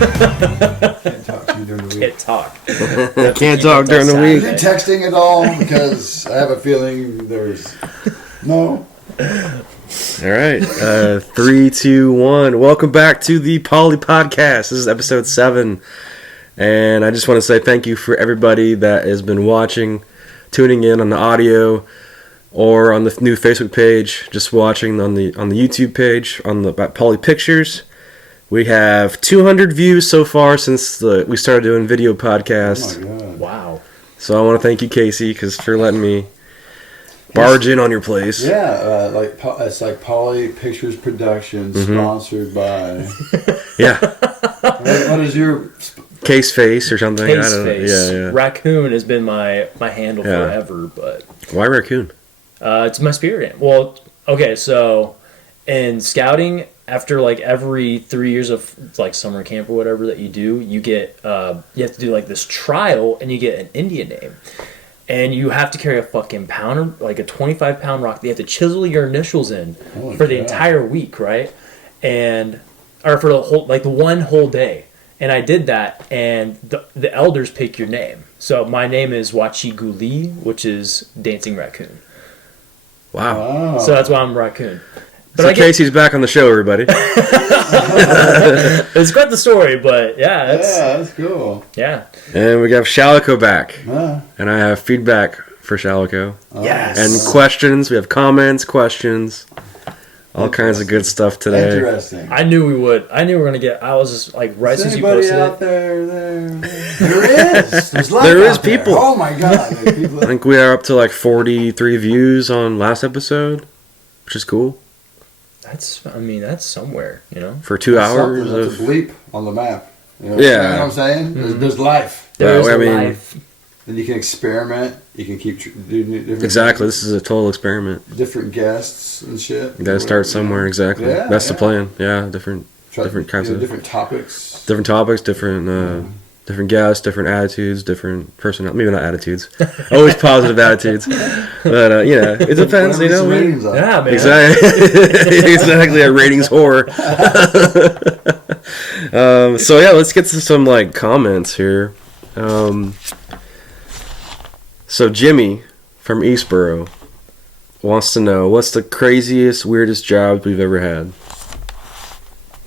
Can't talk to you during the week. Can't talk. Can't talk during the week. Are you texting at all? Because I have a feeling there's... No? All right. 3, 2, 1. Welcome back to the PoliPodcast. This is episode 7. And I just want to say thank you for everybody that has been watching, tuning in on the audio, or on the new Facebook page, just watching on the YouTube page, on the Poli Pictures. We have 200 views so far since we started doing video podcasts. Oh my God. Wow. So I want to thank you, Casey, for letting me barge in on your place. Yeah, it's like Poli Pictures Productions, sponsored by... Yeah. What is your... Case Face or something. Case I don't know. Face. Yeah. Raccoon has been my handle forever, but... Why Raccoon? It's my spirit animal. Well, okay, so in scouting, after like every 3 years of like summer camp or whatever that you do, you get you have to do like this trial, and you get an Indian name, and you have to carry a fucking pounder, like a 25-pound rock. They have to chisel your initials in for the entire week, right? Or for the one whole day. And I did that, and the elders pick your name. So my name is Wachiguli, which is dancing raccoon. Wow. So that's why I'm Raccoon. But So Casey's back on the show, everybody. It's quite the story, but yeah. that's cool. Yeah. And we have Shalako back. Ah. And I have feedback for Shalako. Yes. And questions. We have comments, questions. All kinds of good stuff today. Interesting. I knew we would. I knew we were going to get... I was just like, right since you posted out it. there? There is. There's life There is out there. people. Oh my God. There's people. I think we are up to like 43 views on last episode, which is cool. That's somewhere, you know? For 2 hours That's of... a bleep on the map. You know, Yeah. You know what I'm saying? There's life. There's I mean, life. And you can experiment. You can keep doing different Exactly. things, This is a total experiment. different guests and shit. You gotta start somewhere, exactly. Yeah, That's the yeah. plan. Yeah, different kinds of... different topics. Different topics, different guests, different attitudes, different personality. Maybe not attitudes. Always positive attitudes. But, it depends, Whatever you know. the ratings are. Yeah, man. Exactly. Exactly, a ratings whore. So, yeah, let's get to some, comments here. So, Jimmy from Eastboro wants to know, what's the craziest, weirdest job we've ever had?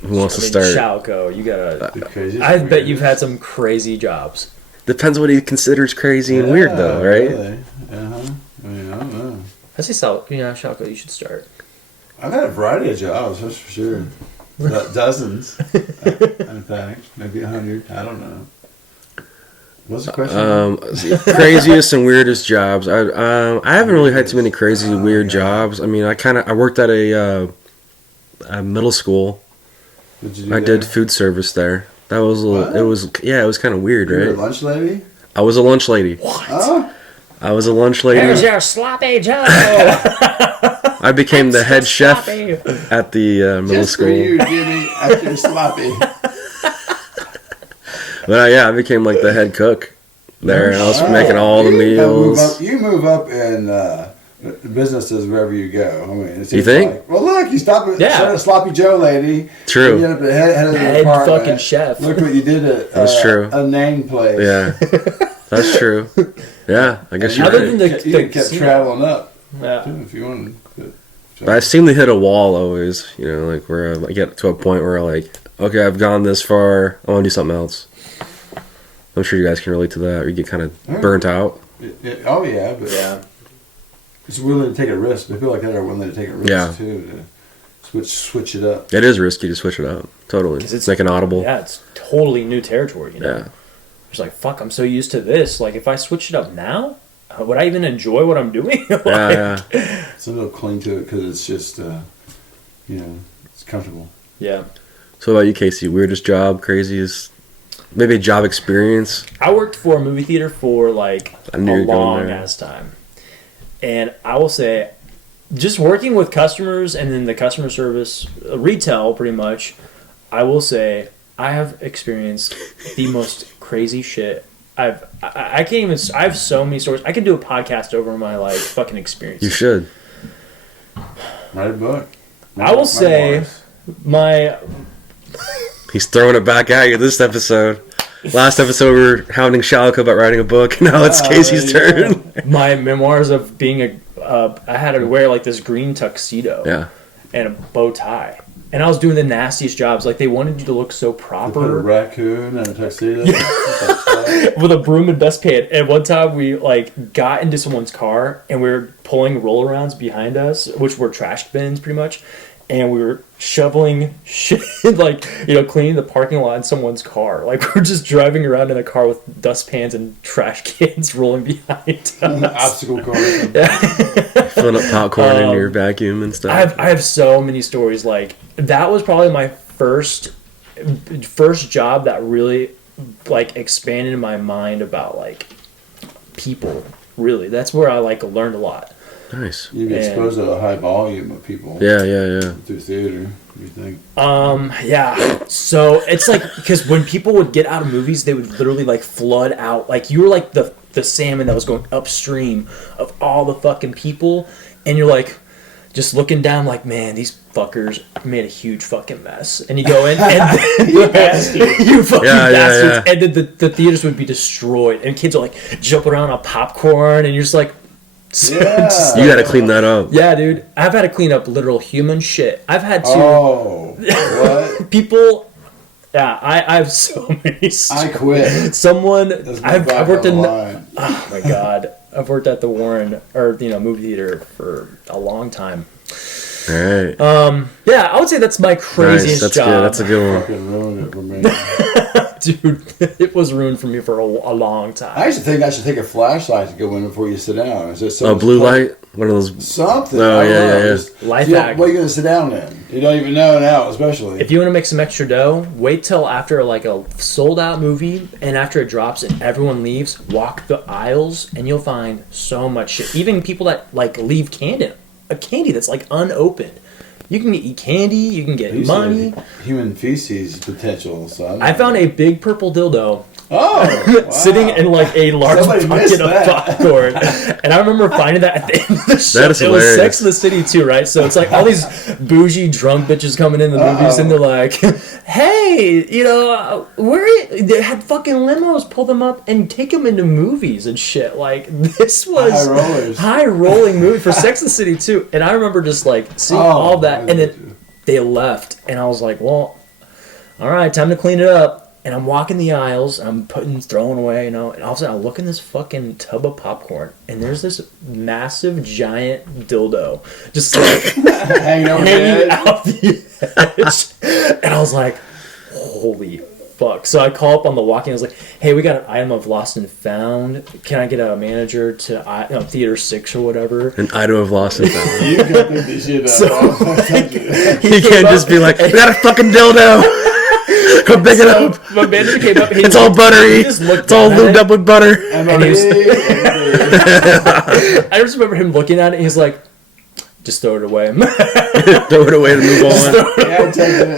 Who wants to start? Shalako, you gotta... The craziest, I bet weirdest. you've had some crazy jobs. Depends what he considers crazy and weird, though, right? Really. I mean, I don't know. I say, Shalako, you should start. I've had a variety of jobs, that's for sure. Dozens, in fact, maybe 100. I don't know. What's the question? Craziest and weirdest jobs. I haven't really had too many crazy weird jobs. I mean, I worked at a middle school. I did food service there. That was it was kind of weird, You were right? a lunch lady? I was a lunch lady. What? Oh, I was a lunch lady. There's your sloppy Joe. I became the head chef sloppy. at the middle just school. for you, Jimmy. After sloppy. But I became like the head cook there, and I was making all the meals. You move up in businesses wherever you go. I mean, it seems You think? Like, well, look, you stop at Yeah. a sloppy Joe lady. True. You end up at head of the Head department. fucking chef. Look what you did at That's true. a name place. Yeah, that's true. Yeah, I guess you're Other right. than You kept traveling up Yeah. too, if you wanted. But I seem to hit a wall always, where I get to a point where okay, I've gone this far, I want to do something else. I'm sure you guys can relate to that, or you get kind of burnt out. Oh yeah, but Yeah. it's willing to take a risk. People like that are willing to take a risk too. To switch it up. It is risky to switch it up, totally. 'Cause it's Make an audible. Yeah, it's totally new territory, you know? Yeah. It's like, fuck, I'm so used to this. Like, if I switch it up now, would I even enjoy what I'm doing? Yeah. Some people cling to it because it's just, it's comfortable. Yeah. So what about you, Casey? Weirdest job, craziest, maybe a job experience? I worked for a movie theater for like I a knew you were going long there. ass time. And I will say, just working with customers and then the customer service, retail pretty much, I will say I have experienced the most crazy shit. I can't even, I have so many stories. I could do a podcast over my fucking experiences. You should. Write a book. I will say my He's throwing it back at you this episode. Last episode we were hounding Shalako about writing a book. Now it's Casey's turn. My memoirs of being I had to wear like this green tuxedo. Yeah. And a bow tie. And I was doing the nastiest jobs. Like, they wanted you to look so proper. Put a raccoon and a tuxedo. With a broom and dustpan. And one time we, like, got into someone's car, and we were pulling roll-arounds behind us, which were trash bins, pretty much. And we were shoveling shit, like, you know, cleaning the parking lot in someone's car. Like, we're just driving around in a car with dustpans and trash cans rolling behind us. Obstacle course. Filling up popcorn in your vacuum and stuff. I have so many stories. Like, that was probably my first job that really, like, expanded my mind about, like, people. Really, that's where I, like, learned a lot. Nice. You get exposed to a high volume of people. Yeah. Through theater, you think? Yeah. So it's like, because when people would get out of movies, they would literally, like, flood out. Like, you were like the salmon that was going upstream of all the fucking people, and you're like, just looking down, like, man, these fuckers made a huge fucking mess. And you go in, and you fucking bastards, and then the theaters would be destroyed, and kids are like jumping around on popcorn, and you're just like, you gotta clean that up. Yeah, dude, I've had to clean up literal human shit. I've had to. Oh, what? People. Yeah, I have so many stories. I quit. I've worked in. Oh my god, I've worked at the Warren movie theater for a long time. All right. Yeah, I would say that's my craziest job. Good. That's a good one. Fucking ruined it for me. Dude, it was ruined for me for a long time. I actually think I should take a flashlight to go in before you sit down. Is it so? Blue light? One of those. Something. Oh, yeah. Life hack. What are you going to sit down in? You don't even know now, especially. If you want to make some extra dough, wait till after like a sold out movie, and after it drops and everyone leaves, walk the aisles and you'll find so much shit. Even people that like leave a candy that's like unopened. You can eat candy, you can get money. Human feces potential, son. I found a big purple dildo. Oh, wow. Sitting in like a large bucket of popcorn. And I remember finding that at the end of the show. That is it hilarious. was Sex in the City too, right? So it's like all these bougie drunk bitches coming in the movies, and they're like, hey, you know, they had fucking limos pull them up and take them into movies and shit. Like, this was high rolling movie for Sex in the City too. And I remember just like seeing all that, and then they left, and I was like, well, all right, time to clean it up. And I'm walking the aisles, and I'm throwing away, you know, and all of a sudden I look in this fucking tub of popcorn, and there's this massive, giant dildo just like hanging out the edge. And I was like, holy fuck. So I call up on the walk-in, I was like, hey, we got an item of lost and found. Can I get a manager to Theater 6 or whatever? An item of lost and found. You got this shit up. He can't just be like, we got a fucking dildo. Come pick it up. My manager came up. It's all buttery. It's all lubed up with butter. I just remember him looking at it, and he's like, just throw it away. Throw it away and move on.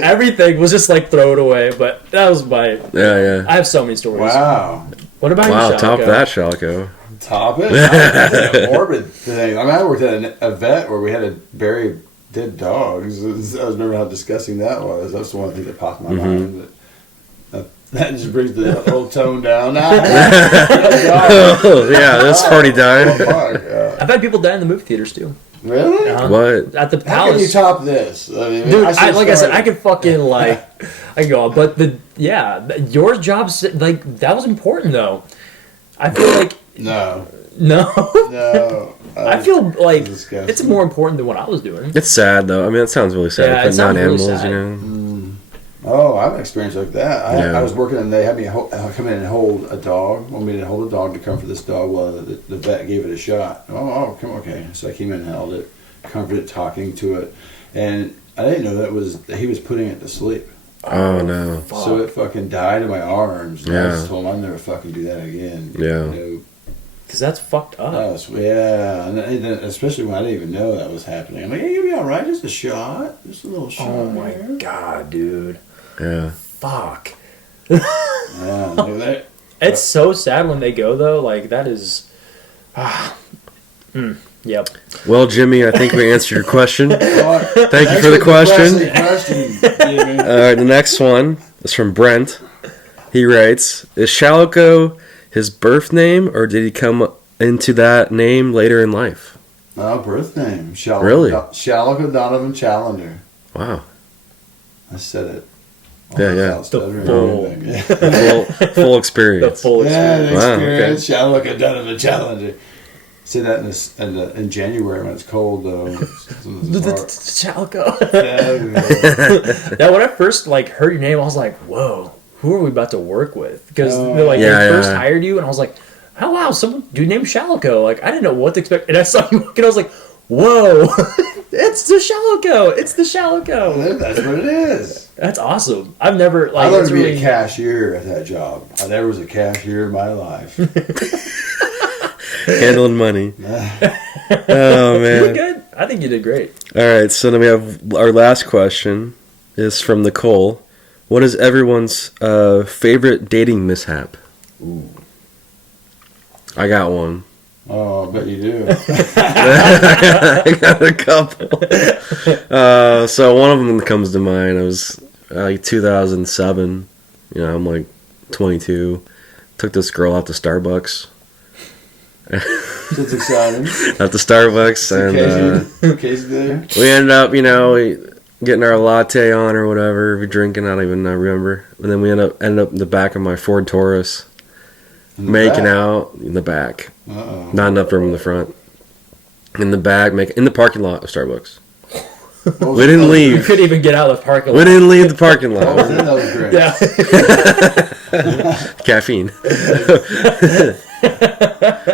Everything was just like, throw it away. But that was my... Yeah. I have so many stories. Wow. What about you, Shalako? Top that, Shalako. Top it? That's a morbid thing. I mean, I worked at a vet where we had to bury dead dogs. I remember how disgusting that was. That's the one thing that popped in my mind. But that just brings the old tone down. Yeah, that's party died. I've had people die in the movie theaters too. Really? What? At the Palace. How can you top this? I mean, dude, like I said, I could fucking I can go on. But your job, like, that was important though. I feel like No. I feel like it's more important than what I was doing. It's sad though. I mean, it sounds really sad. Yeah, it sounds non-animals, really sad. you know. Oh, I have an experience like that. I was working and they had me come in and hold a dog. Want me to hold a dog to comfort this dog while the vet gave it a shot. Oh, come okay. So I came in and held it, comforted, talking to it, and I didn't know that he was putting it to sleep. Oh no! Fuck. So it fucking died in my arms. And Yeah. I just told him I'll never fucking do that again. Yeah. Nope. Because that's fucked up. And especially when I didn't even know that was happening. I'm like, hey, you'll be all right. Just a shot. Just a little shot. Oh my god, dude. Yeah. Fuck. Yeah. It's so sad when they go though. Like, that is... Yep. Well, Jimmy, I think we answered your question. Thank you for the question. Jimmy. The next one. It's from Brent. He writes, is Shalako his birth name, or did he come into that name later in life? No, birth name. Shalako, Really? Shalako Donovan Challenger. Wow. I said it. Yeah. Full experience. The full experience. Yeah, the Wow, experience. Shalako Donovan Challenger. Say that in January when it's cold, though. Shalako. Yeah. Now, when I first heard your name, I was like, "Whoa, who are we about to work with?" Because they first hired you, and I was like, "Oh wow, some dude named Shalako." I didn't know what to expect, and I saw you walk, and I was like, "Whoa, it's the Shalako! It's the Shalako!" That's what it is. That's awesome. I've never I learned to be a cashier at that job. I never was a cashier in my life. Handling money. Oh, man. You did good. I think you did great. All right, so then we have our last question is from Nicole. What is everyone's favorite dating mishap? Ooh. I got one. Oh, I bet you do. I got a couple. So one of them comes to mind. It was 2007. I'm 22. Took this girl out to Starbucks. It's exciting. At the Starbucks, and there. we ended up, getting our latte on or whatever. We drinking, I don't even remember. And then we ended up in the back of my Ford Taurus, making out in the back. Uh-oh. Not enough room in the front. In the back, in the parking lot of Starbucks. We didn't leave. You couldn't even get out of the parking lot. We didn't leave the parking lot. That was great. Yeah. Caffeine.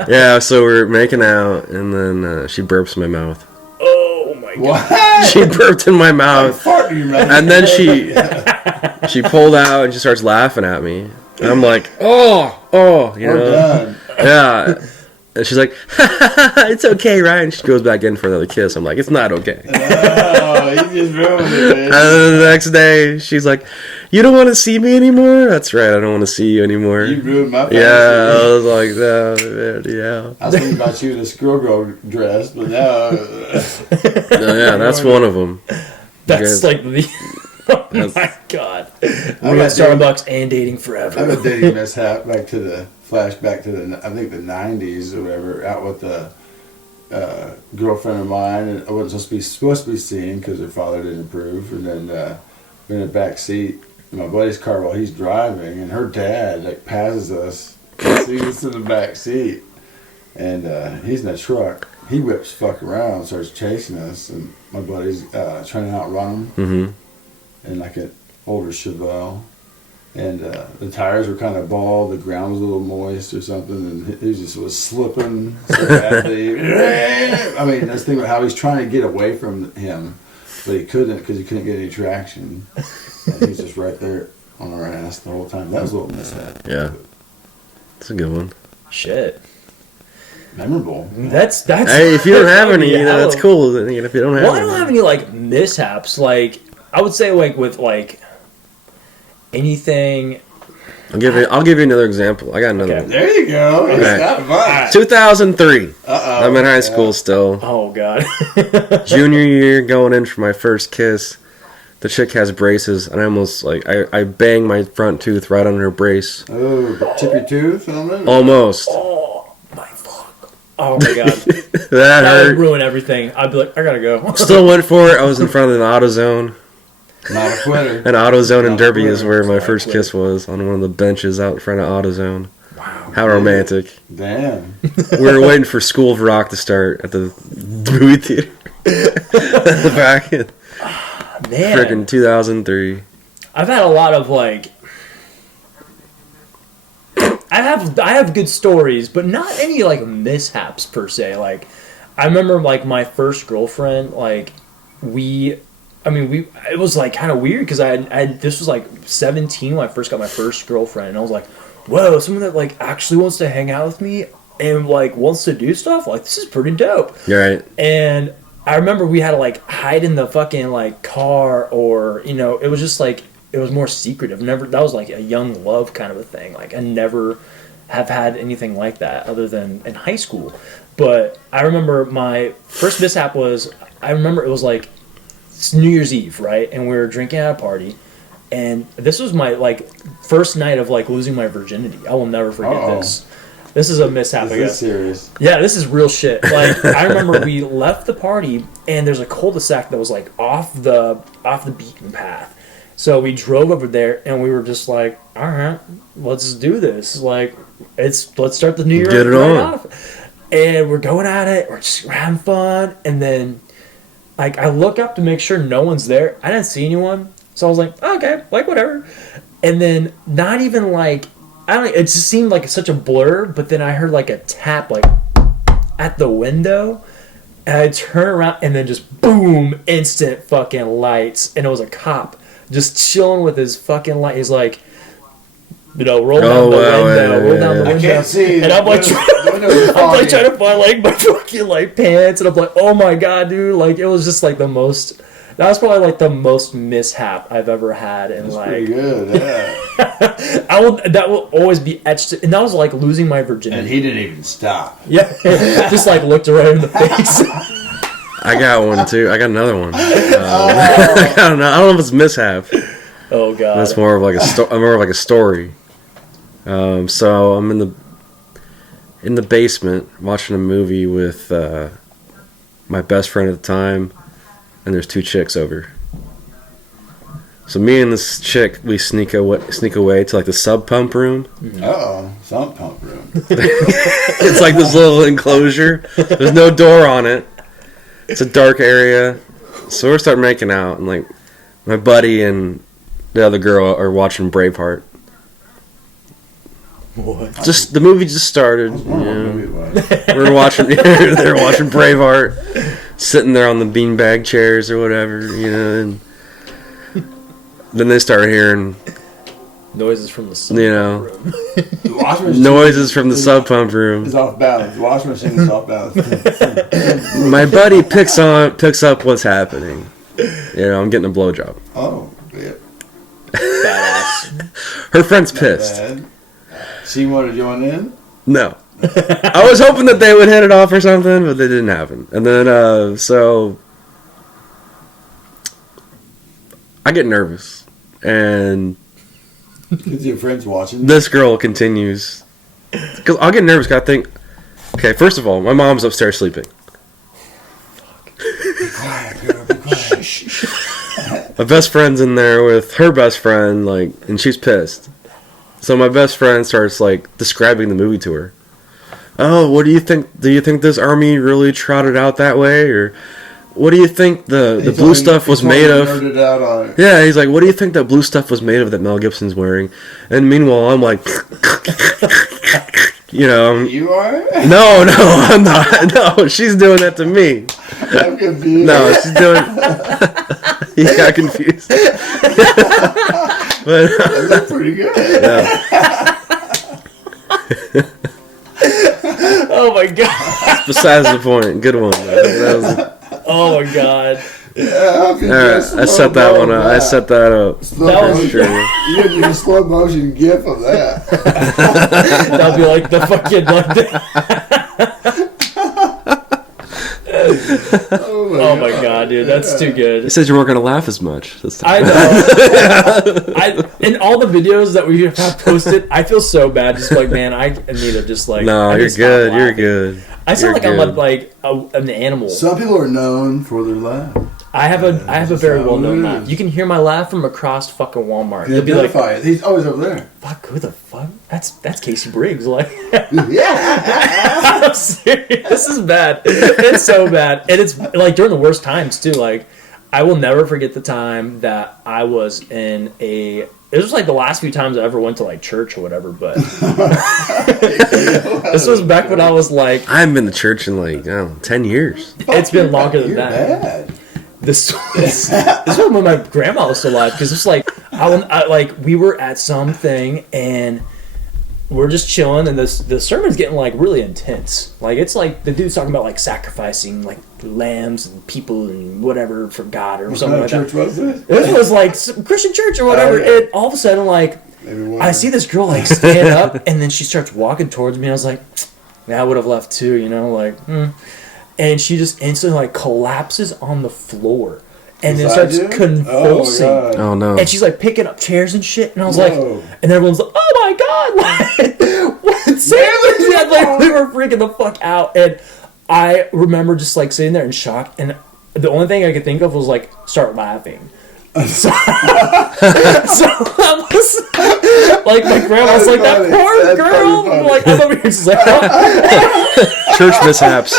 Yeah, so we're making out, and then she burps in my mouth. Oh my god. What? She burped in my mouth, and then she pulled out and she starts laughing at me. And I'm like, oh, Done. yeah. And she's like, it's okay, right? And she goes back in for another kiss. I'm like, it's not okay. Oh, you just ruined it, man. And then the next day, she's like, you don't want to see me anymore? That's right, I don't want to see you anymore. You ruined my fantasy. Yeah, I was like, no, man, yeah. I was thinking about you in a schoolgirl dress, but now... No, yeah, that's one of them. That's the... Oh my god. We're at Starbucks and dating forever. I have a dating mishap flashback to the 90s or whatever, out with a girlfriend of mine, and I wasn't supposed to be seen because her father didn't approve, and then we're in the back seat in my buddy's car while he's driving, and her dad passes us, sees us in the back seat, and he's in a truck. He whips fuck around, starts chasing us, and my buddy's trying to outrun him. Mm-hmm. And an older Chevelle, and the tires were kind of bald, the ground was a little moist or something, and he just was slipping so badly. I mean, that's the thing about how he's trying to get away from him, but he couldn't because he couldn't get any traction, and he's just right there on our ass the whole time. That was a little mishap. Yeah, that's a good one. Shit. Memorable. That's. Hey, if you don't have any, that's cool. If you don't have, I don't have any mishaps. I would say with anything. I'll give you another example. I got another one. There you go. Okay. It's not much. 2003. Uh-oh. I'm in high school still. Oh god. Junior year, going in for my first kiss. The chick has braces, and I almost I banged my front tooth right on her brace. Oh, chip your tooth on it? Almost. Oh my fuck. Oh my god. That hurt. Would ruin everything. I'd be like, I gotta go. Still went for it. I was in front of an AutoZone. Not a quitter. An AutoZone in Not Derby quitter. is where my Not first quitter. kiss was, on one of the benches out in front of AutoZone. Wow. How romantic. Damn. We were waiting for School of Rock to start at the movie theater. In the back. Man. Frickin' 2003. I've had a lot of I have good stories, but not any mishaps per se. I remember my first girlfriend, it was kind of weird because I this was 17 when I first got my first girlfriend, and I was like, whoa, someone that actually wants to hang out with me and wants to do stuff, this is pretty dope. You're right. And I remember we had to hide in the fucking car, or it was just it was more secretive. That was a young love kind of a thing. I never have had anything like that other than in high school. But I remember my first mishap was, it was New Year's Eve, right? And we were drinking at a party, and this was my like first night of like losing my virginity. I will never forget this. This is a mishap. This is serious. Yeah, this is real shit. Like I remember we left the party, and there's a cul-de-sac that was like off the beaten path. So we drove over there, and we were just like, all right, let's do this. Like, let's start the new year. Get it on. And we're going at it. We're having fun. And then, like, I look up to make sure no one's there. I didn't see anyone. So I was like, oh, okay, like, whatever. And then, not even, like, it just seemed like such a blur. But then I heard, like, a tap, like, at the window. And I turn around, and then just, boom, instant fucking lights. And it was a cop. Just chilling with his fucking light. He's like, roll down the window, roll down the window. I can't see. And I'm like, trying to find like my fucking like pants, and I'm like, oh my god, dude! Like it was just like the most. That was probably like the most mishap I've ever had, and that's like pretty good. Yeah. That will always be etched. And that was like losing my virginity. And he didn't even stop. Yeah, just like looked right in the face. I got one too. I got another one. I don't know if it's mishap. Oh god, that's more of like a story. So I'm in the basement watching a movie with my best friend at the time, and there's 2 chicks over. So me and this chick, we sneak away to like the sub pump room. Sub pump room. It's like this little enclosure. There's no door on it. It's a dark area. So we're starting making out, and like my buddy and the other girl are watching Braveheart. What? The movie just started. We're watching. They're watching Braveheart, sitting there on the beanbag chairs or whatever, and then they start hearing noises from the sub room. Noises from the sub pump room. It's off balance. The washing machine is off balance. My buddy picks up what's happening. I'm getting a blowjob. Oh, yeah. Badass. Her friend's pissed. Bad. She wanted to join in? No. I was hoping that they would hit it off or something, but they didn't happen. And then, so I get nervous, and because your friend's watching. This girl continues. Because I'll get nervous because I think, okay, first of all, my mom's upstairs sleeping. Be quiet, girl, be quiet. My best friend's in there with her best friend, and she's pissed. So my best friend starts, describing the movie to her. Oh, what do you think? Do you think this army really trotted out that way? Or what do you think the blue stuff was made of? Nerded out on it. Yeah, he's like, what do you think that blue stuff was made of that Mel Gibson's wearing? And meanwhile, I'm like, You are? No, I'm not. No, she's doing that to me. I'm confused. No, she's doing. He got confused. But that's pretty good. Yeah. Oh my god. Besides the point, good one. Oh my god. Yeah, I set that one up. I set that up. That was true. You did a slow motion gif of that. That'll be like the fucking Oh my god, dude, that's too good. He said you weren't gonna laugh as much this time. I know. In all the videos that we have posted, I feel so bad. Just man, I need to just No, you're good. You're good. I sound like I'm an animal. Some people are known for their laugh. I have a very well known laugh. You can hear my laugh from across fucking Walmart. You'll be like, he's always over there. Fuck, who the fuck? That's Casey Briggs. Yeah. I'm serious. This is bad. It's so bad, and it's during the worst times too. I will never forget the time that I was in a. It was the last few times I ever went to church or whatever, but this was back when I was I haven't been to church in 10 years. It's been longer than that. Bad. This was when my grandma was still alive, because it's we were at something and we're just chilling, and the sermon's getting really intense. It's the dude's talking about sacrificing lambs and people and whatever for God or something like that. What church was this? It was some Christian church or whatever. And all of a sudden I see this girl stand up, and then she starts walking towards me, and I was like, I would have left too, And she just instantly collapses on the floor. and then starts convulsing. Oh no! And she's like picking up chairs and shit, and I was like, and everyone's like, "Oh my god!" Like, what's happening? Yeah, like we were freaking the fuck out, and I remember just like sitting there in shock, and the only thing I could think of was like start laughing. So I was like, my grandma's like, that poor girl. I'm like, I'm over here just like, church mishaps.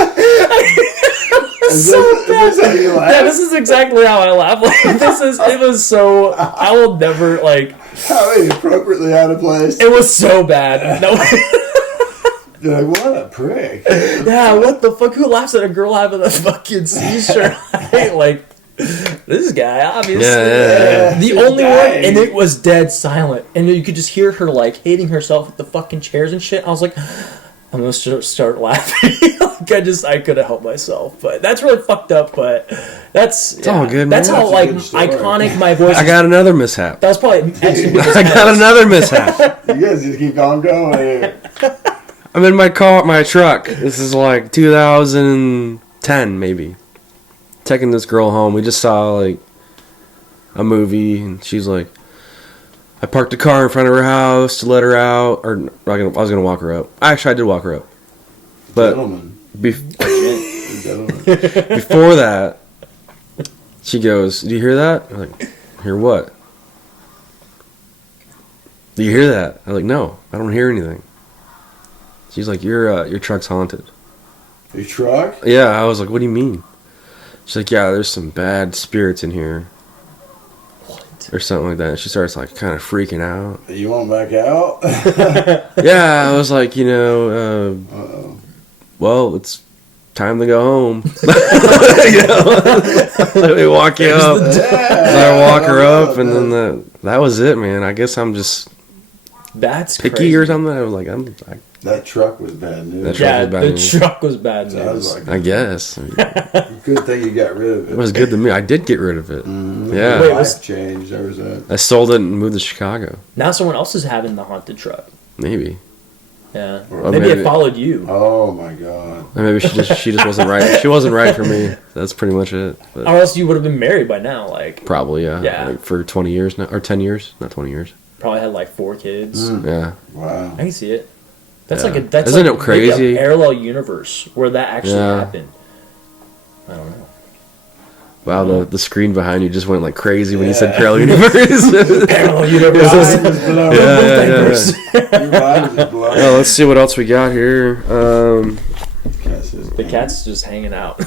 So bad. Yeah, this is exactly how I laugh. Like, it was so, I will never, like. How inappropriately out of place. It was so bad. No. You're like, what a prick. Yeah, what the fuck? Who laughs at a girl having a fucking seizure? Like, this guy, obviously. Yeah. The only one, and it was dead silent. And you could just hear her, like, hitting herself with the fucking chairs and shit. I was like, I'm gonna start laughing. Like, I couldn't help myself. But that's really fucked up, but it's all good, man. That's how, That's like, iconic my voice I got another mishap. That was probably actually I got another mishap. You guys just keep on going. I'm in my truck. This is like 2010, maybe. Taking this girl home. We just saw like a movie, and she's like, I parked the car in front of her house to let her out, or I was gonna walk her up. Actually, I did walk her up, but Gentlemen. before that, she goes, "Do you hear that?" I'm like, "Hear what?" "Do you hear that?" I'm like, "No, I don't hear anything." She's like, your truck's haunted." Your truck? Yeah, I was like, "What do you mean?" She's like, "Yeah, there's some bad spirits in here." What? Or something like that. And she starts like kind of freaking out. You want back out? Yeah, I was like, well, it's time to go home. Let me walk you up. I walk her up, and then that was it, man. I guess I'm just That's picky crazy. or something. I was like, That truck was bad news. That truck was bad the news. truck was bad Sounds news. like I guess. good thing you got rid of it. It was good to me. I did get rid of it. Mm-hmm. Yeah. Wait, Life changed. There was that. I sold it and moved to Chicago. Now someone else is having the haunted truck. Maybe. Yeah. Or Maybe maybe- it followed you. Oh my god. Or maybe she just wasn't right. She wasn't right for me. That's pretty much it. But Or else you would have been married by now. Like, probably, yeah. Yeah. Like for 20 years now. Or 10 years. Not 20 years. probably had like 4 kids. Yeah. Wow. I can see it. That's Yeah. like that's Isn't like it crazy? maybe a parallel universe where that actually Yeah. happened. I don't know. Wow, the screen behind you just went like crazy when you said Yeah. parallel universe. Parallel Your universes. mind is blown. Yeah, yeah, yeah. Your mind is blown. Well, let's see what else we got here. The cat's just hanging out.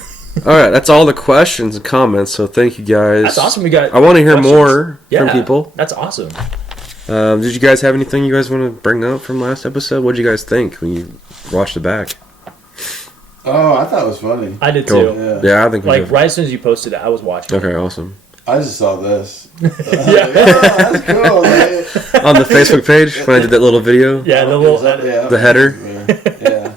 All right, that's all the questions and comments. So thank you guys. That's awesome. We got. I want to hear questions. more Yeah, from people. That's awesome. Did you guys have anything you guys want to bring up from last episode? What did you guys think when you watched it back? Oh, I thought it was funny. I did Cool. too. Yeah. Yeah, I think we Like did. right as soon as you posted it, I was watching. Okay, awesome. I just saw this. Yeah. That's cool. Man. On the Facebook page when I did that little video, Yeah, the little Yeah. the header. Yeah.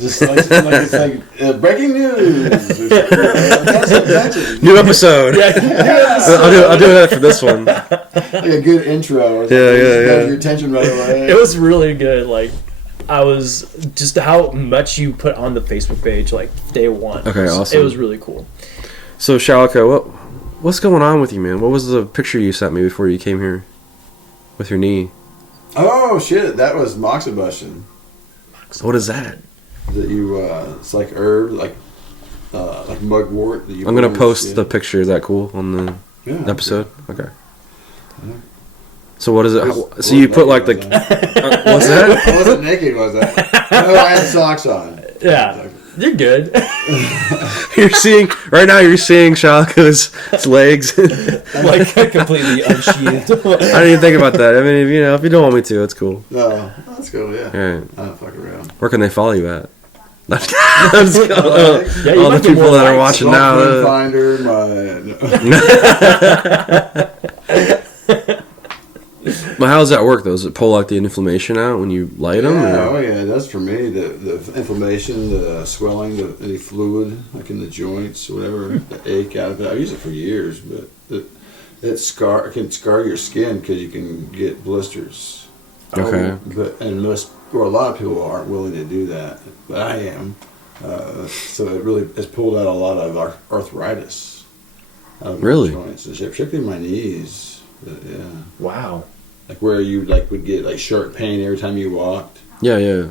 Just like it's like breaking news. Attention. New episode. Yeah. I'll do that for this one. Like a good intro. Or something. Yeah, yeah, Just grab yeah. your attention right away. It was really good. Like, I was just how much you put on the Facebook page, like day one. Okay, awesome. It was really cool. So Shalako, what's going on with you, man? What was the picture you sent me before you came here with your knee? Oh shit! That was moxibustion. What is that? That you it's like herb, like mugwort. That you I'm gonna put on your post skin. the picture. Is that cool on the Yeah. episode? Okay. Yeah. So what is it? Was- So you put like naked, the wasn't what's that? I wasn't naked, was I? No, I had socks on. Yeah, you're good. You're seeing right now. You're seeing Shalako's legs. Like completely unsheathed. I didn't even think about that. I mean, if you don't want me to, it's cool. No, that's cool. Yeah, All right. I don't fuck around. Where can they follow you at? I'm just kidding. Yeah, you All the might get people more that are likes. watching now. Finder, But how does that work though? Does it pull like the inflammation out when you light them? Yeah, or? oh yeah, that's for me. The inflammation, the swelling, any fluid like in the joints, whatever, the ache out of it. I've used it for years, but it can scar your skin because you can get blisters. Okay. A lot of people aren't willing to do that, but I am. So it really has pulled out a lot of arthritis. of Really? my joints, particularly my knees. Yeah. Wow. Like where you like would get like sharp pain every time you walked. Yeah, yeah.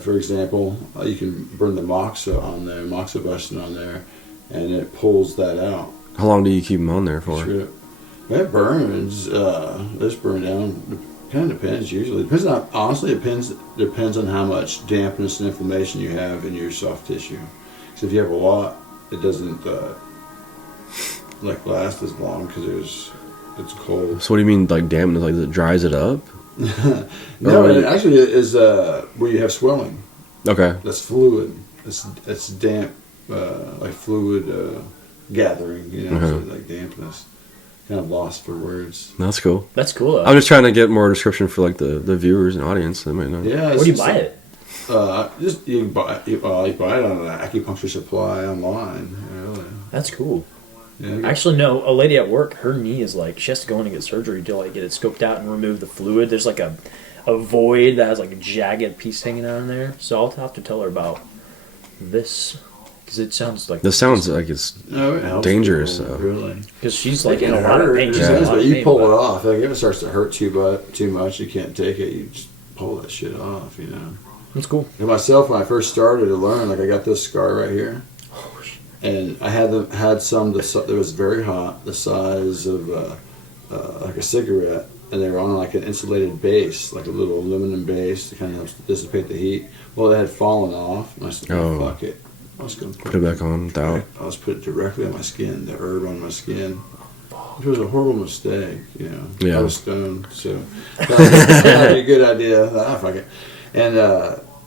For example, you can burn the moxibustion on there, and it pulls that out. How long do you keep them on there for? Sure. It burns. This burn down. Kind of depends. Usually depends on. Honestly, it depends on how much dampness and inflammation you have in your soft tissue. So if you have a lot, it doesn't like last as long because it's cold. So what do you mean, like dampness? Like it dries it up? No, it actually is where you have swelling. Okay. That's fluid. It's damp, like fluid gathering. You know, so like dampness. Kind of lost for words. That's cool. That's cool. Though. I'm just trying to get more description for like the viewers and audience that might know. Yeah. Where do you buy it? Just you buy it on an acupuncture supply online. Really. That's cool. Yeah, I actually know a lady at work. Her knee is like she has to go in and get surgery to like get it scoped out and remove the fluid. There's like a void that has like a jagged piece hanging out in there. So I'll have to tell her about this because it sounds like This sounds like it's it helps dangerous. people, So. really. because she's like in a lot of pain. She's in a lot But of you pain, pull but- it off. Like if it starts to hurt too much, you can't take it. You just pull that shit off. You know. That's cool. And myself, when I first started to learn, like I got this scar right here, and I had some that was very hot, the size of like a cigarette, and they were on like an insulated base, like a little aluminum base to kind of helps dissipate the heat. Well, it had fallen off, and I said, oh, fuck it. I was going to Put it back on without. I was put it directly on my skin, the herb on my skin. Which was a horrible mistake, you know. Yeah. I was stoned, so that'd be a good idea. Fuck it. And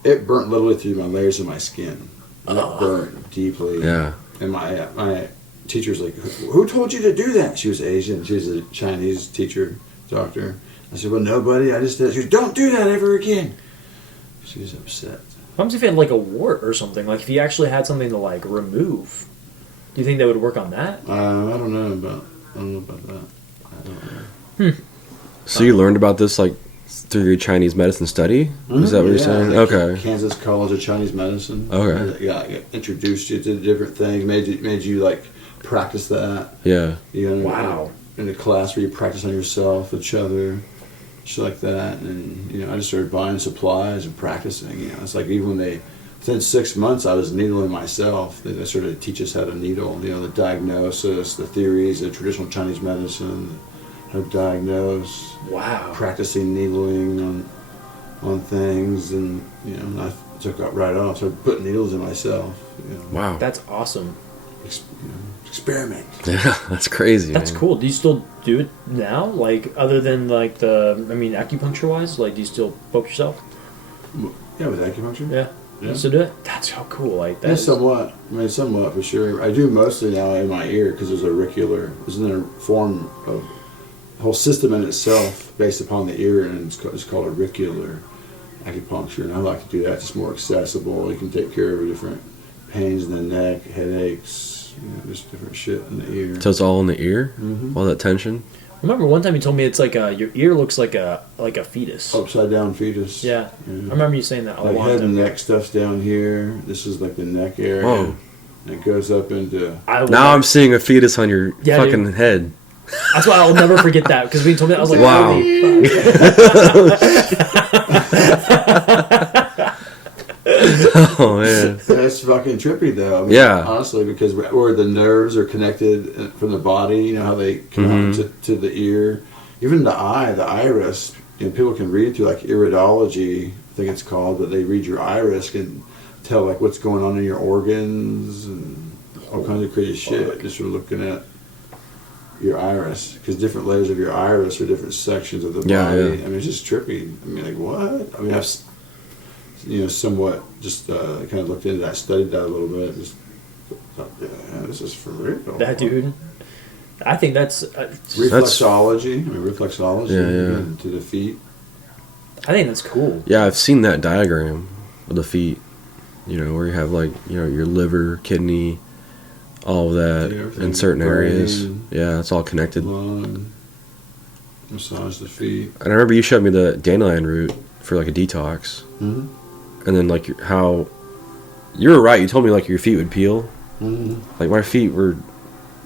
it burnt literally through my layers of my skin. It burnt deeply. Yeah. And my teacher's like, who told you to do that? She was Asian. She was a Chinese teacher, doctor. I said, well, nobody. I just did it. She goes, don't do that ever again. She was upset. What happens if you had like a wart or something? Like if you actually had something to like remove, do you think that would work on that? I don't know about that. I don't know. So you learned about this like through your Chinese medicine study? Is that what you're saying? like Okay. Kansas College of Chinese Medicine. Okay. Yeah, introduced you to different things, made you like practice that. Yeah. You know, Wow. In the class where you practice on yourself, each other, shit like that, and you know, I just started buying supplies and practicing. You know, it's like even within 6 months, I was needling myself. They started to teach us how to needle. You know, the diagnosis, the theories of traditional Chinese medicine, how to diagnose. Wow. Practicing needling on things, and you know, I took it right off. Started putting needles in myself. You know, Wow. That's awesome. experiment. Yeah, that's crazy. That's man. cool. Do you still do it now? Like other than like acupuncture wise, like do you still poke yourself? Yeah, with acupuncture. Yeah. You still do it? That's so cool. Like that. Yeah, is- somewhat. I mean, somewhat for sure. I do mostly now in my ear because there's auricular. There's another form of whole system in itself based upon the ear, and it's called auricular acupuncture. And I like to do that. It's just more accessible. You can take care of different pains in the neck, headaches, you know, just different shit in the ear. So it's all in the ear? Mhm. All that tension? Remember one time you told me it's like your ear looks like a fetus. Upside down fetus. Yeah. I remember you saying that a Like long head time and ago. neck stuff's down here. This is like the neck area. Whoa. And it goes up into. Now I'm seeing a fetus on your Yeah, fucking dude. head. That's why I'll never forget that because when you told me that, I was like, Wow. holy fuck. Oh, man. That's fucking trippy though. I mean, Yeah. honestly, because where the nerves are connected from the body, you know how they come out to the ear, even the eye, the iris. You know, people can read through like iridology, I think it's called, but they read your iris and tell like what's going on in your organs and all kinds of crazy shit just from looking at your iris, because different layers of your iris are different sections of the body. Yeah, yeah. I mean, it's just trippy. I mean, like what? I mean, I've somewhat just kind of looked into that, studied that a little bit. Just thought, yeah, this is for real. That dude. I think that's. Reflexology. I mean, reflexology. Yeah, yeah. To the feet. I think that's cool. Yeah, I've seen that diagram of the feet. You know, where you have like, you know, your liver, kidney, all of that Yeah, everything. in certain areas. Brain. Yeah, it's all connected. Lung. Massage the feet. And I remember you showed me the dandelion root for like a detox. Mm-hmm. And then like how you were right. You told me like your feet would peel. Mm-hmm. Like my feet were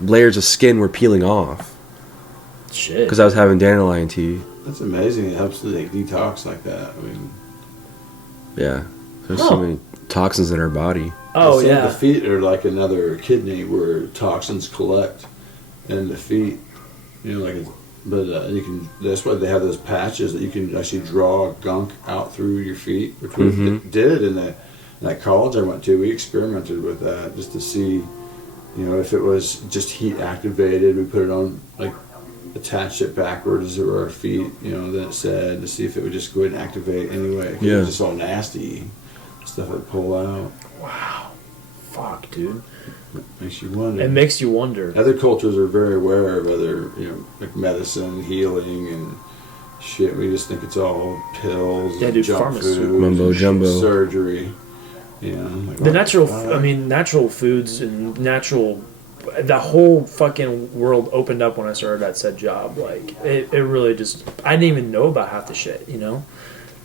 layers of skin were peeling off Shit. because I was having dandelion tea. That's amazing. It helps to like, detox like that. I mean, Yeah, there's so many toxins in our body. Oh, the yeah. feet are like another kidney where toxins collect in the feet. You know, like, but you can. That's why they have those patches that you can actually draw gunk out through your feet, which we did in that college I went to. We experimented with that just to see, you know, if it was just heat activated. We put it on, like, attached it backwards to our feet. You know, then it said to see if it would just go ahead and activate anyway. 'Cause it was just all nasty stuff I'd pull out. Wow. Fuck, dude. Makes you wonder. It makes you wonder. Other cultures are very aware of other, you know, like medicine, healing, and shit. We just think it's all pills, Yeah, and dude, junk pharmaceutical. food, Mumbo jumbo. surgery. You know, like, The natural, natural foods and natural, the whole fucking world opened up when I started that said job. Like, it really just, I didn't even know about half the shit, you know?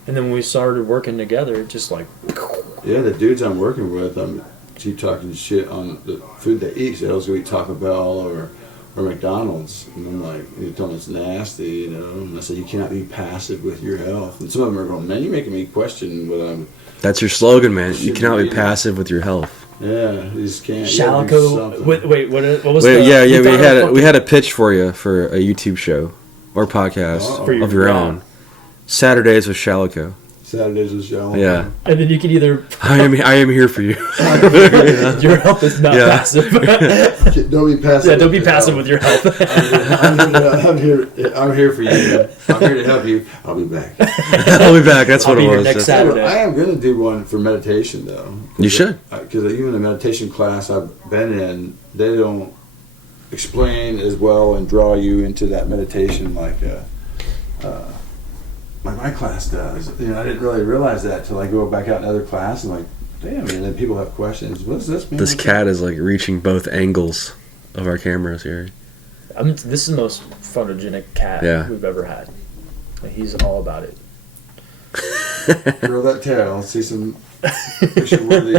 And then when we started working together, it just like, yeah, the dudes I'm working with, keep talking shit on the food they eat. So they'll go eat Taco Bell or McDonald's, and I'm like, you tell them it's nasty, you know. And I said you cannot be passive with your health. And some of them are going, man, you're making me question what I'm. That's your slogan, man. You Shouldn't cannot be be. passive with your health. Yeah, you just can't. You gotta do Shalako. something. Wait, what was Wait, the? yeah, we we thought had of we had a pitch for you for a YouTube show or podcast For of your yeah. own. Saturdays with Shalako. Saturdays with Shalako. Yeah, And then you can either, I am here for you. your health is not Yeah. passive. Don't be passive. Yeah, don't be with passive your with your health. I'm here for you. I'm here to help you. I'll be back. I'll be back. That's I'll what be it here was. next That's- Saturday. I am going to do one for meditation, though. You should. Because even the meditation class I've been in, they don't explain as well and draw you into that meditation like my class does. You know, I didn't really realize that till I go back out in other class and like, damn. And then people have questions. What does this mean? This cat is like reaching both angles of our cameras here. This is the most photogenic cat Yeah. we've ever had. Like, he's all about it. Curl that tail. See some picture worthy.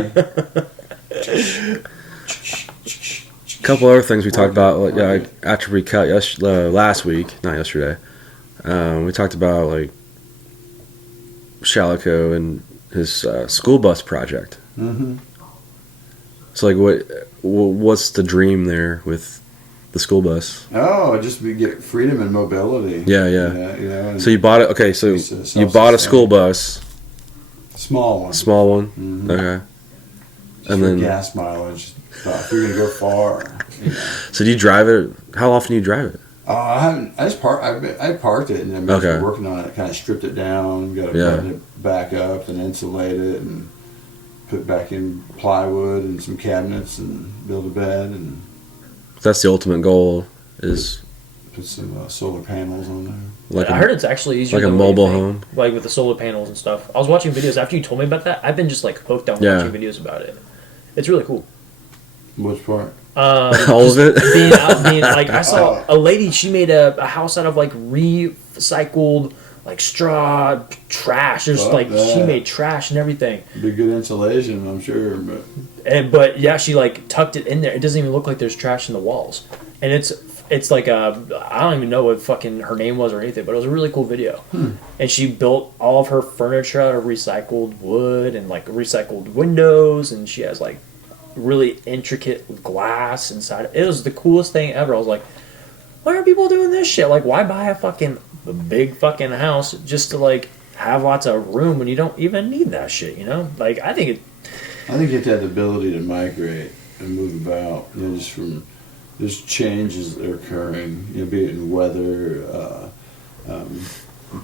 A couple other things we talked about like after we cut last week, not yesterday. We talked about like Shalako and his school bus project. Mm-hmm. So like, what's the dream there with the school bus? Oh, just we get freedom and mobility. Yeah. You know, and So you bought it. Okay, so It's you bought a school bus, small one. small one. Mhm. Okay. Just And for then, gas mileage. If you're gonna go far. You know. so do you drive it? How often do you drive it? I haven't. I just I parked it and then Okay. working on it. Kind of stripped it down. Got to Yeah. button it back up and insulate it and put back in plywood and some cabinets and build a bed and That's the ultimate goal. Is put some solar panels on there. like I heard it's actually easier like a than what you mobile think. home. Like with the solar panels and stuff. I was watching videos after you told me about that. I've been just like hooked on Yeah. watching videos about it. It's really cool. Which part? All of it. Being like, I saw a lady. She made a house out of like recycled like straw trash. There's Fuck like she that. made trash and everything. Be good insulation, I'm sure. But yeah, she like tucked it in there. It doesn't even look like there's trash in the walls. And it's like I don't even know what fucking her name was or anything, but it was a really cool video. And she built all of her furniture out of recycled wood and like recycled windows, and she has like really intricate glass inside. It was the coolest thing ever. I was like, why are people doing this shit? Like, why buy a big fucking house just to like have lots of room when you don't even need that shit, you know? Like, I think you have to have the ability to migrate and move about. You know, just from there's changes that are occurring. You know, be it in weather,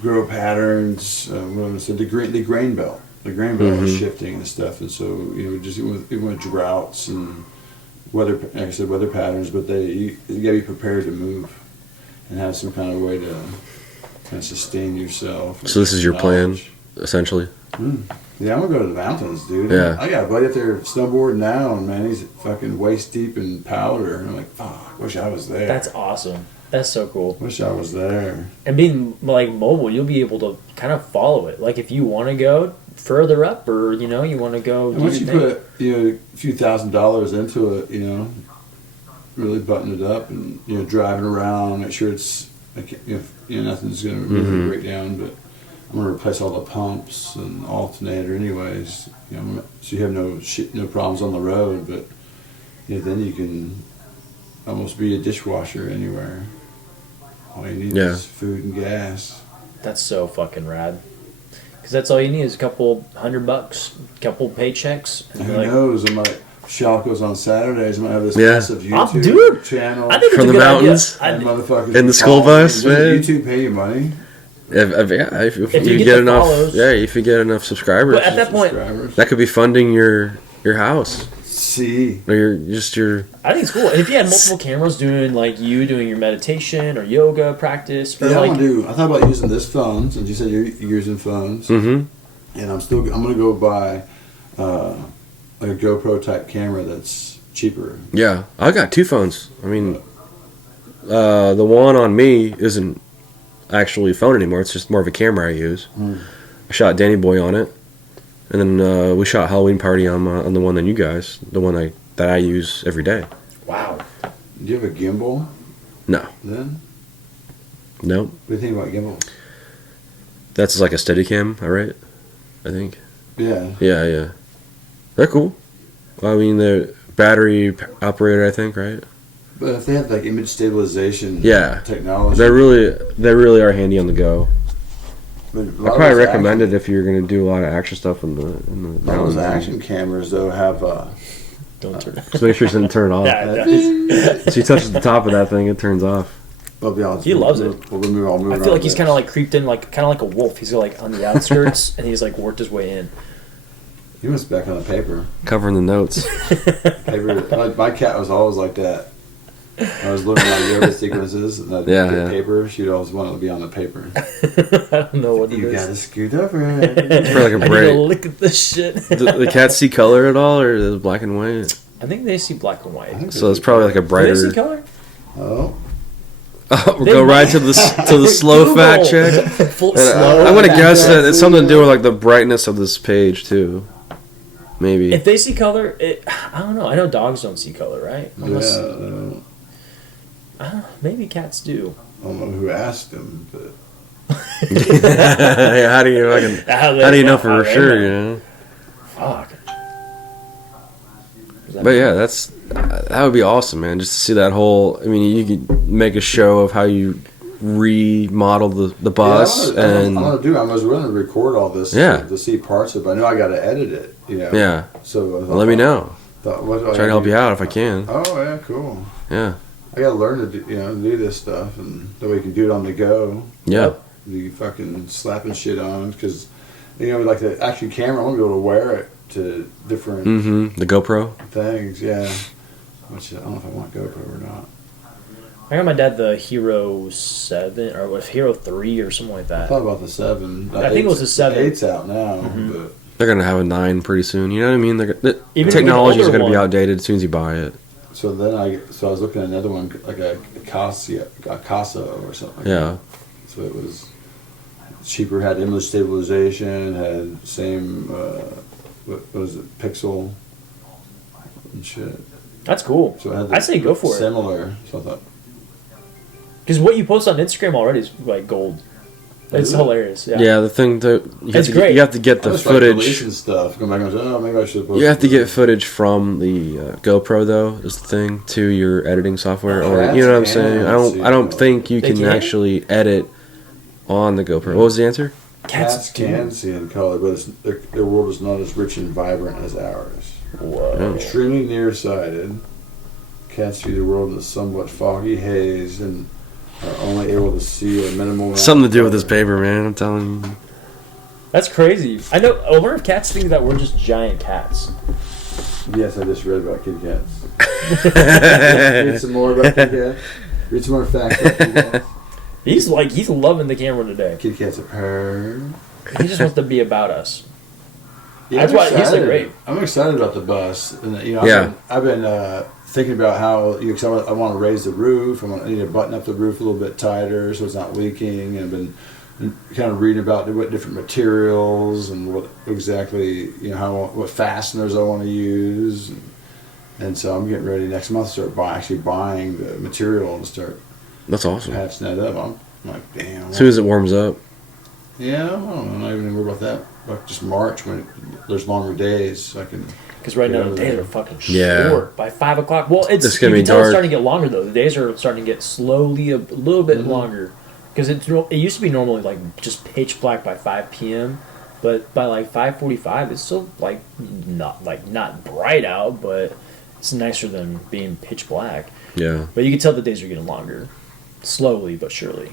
grow patterns. What I'm gonna say, the grain belt. The grain belt is shifting and stuff, and so you know, just even with droughts and weather, like I said, weather patterns. But you gotta be prepared to move and have some kind of way to kind of sustain yourself. So this is your plan, Knowledge. essentially. Yeah, I'm gonna go to the mountains, dude. Yeah. I got a buddy up there snowboarding now, and man, he's fucking waist deep in powder. And I'm like, fuck, wish I was there. that's awesome. That's so cool. Wish I was there. And being like mobile, you'll be able to kind of follow it. Like if you want to go further up, or you know, you want to go. And once you put a few $1,000s into it, you know, really button it up and driving around, make sure it's nothing's going to really break down. But I'm going to replace all the pumps and alternator anyways. So you have no problems on the road. But then you can almost be a dishwasher anywhere. All you need is food and gas. That's so fucking rad. Because that's all you need is a couple $100, couple paychecks. And who knows? I might Shalako's on Saturdays. I might have this massive YouTube dude, channel. I think from it's a the good mountains idea. in the school bus, man. YouTube pay you money. If you get get enough, follows. if you get enough subscribers, But at that point, that could be funding your house. See, Or your. I think it's cool. And if you had multiple cameras doing your meditation or yoga practice, or I thought about using this phone since you said you're using phones. Mm-hmm. And I'm gonna go buy a GoPro type camera that's cheaper. Yeah, I got 2 phones. I mean, the one on me isn't actually a phone anymore. It's just more of a camera I use. I shot Danny Boy on it, and then we shot Halloween Party on the one that you guys, the one that I use every day. wow. Do you have a gimbal? No. Then? Nope. What do you think about gimbals? That's like a Steadicam, right? I think. Yeah. Yeah. They're cool. I mean, they're battery operated, I think, right? But if they have like image stabilization technology, they really are handy on the go. I I probably recommend it if you're going to do a lot of action stuff in the a lot of those action cameras though have Don't turn it. Just make sure it doesn't turn off. Yeah, it does. So you touch the top of that thing, it turns off. He loves it. I feel like he's kind of like creeped in, kind of like a wolf. He's like on the outskirts, and he's like worked his way in. He was back on the paper. Covering the notes. Paper. My cat was always like that. I was looking at my yoga sequences, and I'd get paper. She'd always want to be on the paper. I don't know what it is. You gotta scoot over it. For like a break. I need to look at this shit. Do the cats see color at all, or is it black and white? I think they see black and white. So it's probably like a brighter. Do they see color? Oh. We'll go right to the slow fact check. Slow I'm gonna guess that it's something to do with like the brightness of this page too. Maybe. If they see color, I don't know. I know dogs don't see color, right? Unless, maybe cats do. I don't know who asked him, but how do you know for sure? You know. Fuck. But yeah, that would be awesome, man. Just to see that whole. I mean, you could make a show of how you remodel the bus, I was willing to record all this. To see parts of it. I know I got to edit it. Yeah. So let me know. Try to help you out if I can. Oh yeah, cool. Yeah. I gotta learn to do this stuff, and that way you can do it on the go. Yeah. You fucking slapping shit on, because like the action camera, I want to be able to wear it to different the GoPro things. Yeah. Which I don't know if I want GoPro or not. I got my dad the Hero 7 or was Hero 3 or something like that. I thought about the 7. I think it was the 7. The 8's out now, but they're gonna have a 9 pretty soon. You know what I mean? Even technology is gonna be one. outdated as soon as you buy it. So then I was looking at another one, like a Casa or something. Yeah. So it was cheaper, had image stabilization, had same what was it, pixel and shit. That's cool. So I say go for it. Similar. So I thought, because what you post on Instagram already is like gold. It's hilarious. Yeah. The thing that you have to get the like footage. and stuff. Go back and maybe I should. You have to get footage from the GoPro though. Is the thing to your editing software, or you know what I'm saying? I don't think you can actually edit on the GoPro. What was the answer? Cats can see in color, but their world is not as rich and vibrant as ours. Whoa. Extremely nearsighted. Cats view the world in a somewhat foggy haze and are only able to see a minimal. Something to do with this paper, man. I'm telling you. That's crazy. I wonder if cats think that we're just giant cats. Yes, I just read about kitty cats. Read some more about kitty cats. Read some more facts about kitty cats. He's loving the camera today. Kitty cats are purr. He just wants to be about us. Yeah, That's why he's like great. I'm excited about the bus, and I've been thinking about how I want to raise the roof. I need to button up the roof a little bit tighter so it's not leaking. And I've been kind of reading about what different materials and what exactly what fasteners I want to use. And so I'm getting ready next month to start buying the material and start That's awesome. patching that up. I'm like, damn. As soon as it warms up. Yeah, I don't know. I'm not even worried about that. Like just March when there's longer days, so I can. Because right now Yeah. the days are fucking Yeah. short by 5 o'clock. Well, it's gonna you be can tell it's dark. starting to get longer though. The days are starting to get slowly a little bit longer. Because it used to be normally like just pitch black by 5 p.m. But by like 5:45, it's still like not bright out, but it's nicer than being pitch black. Yeah. But you can tell the days are getting longer, slowly but surely.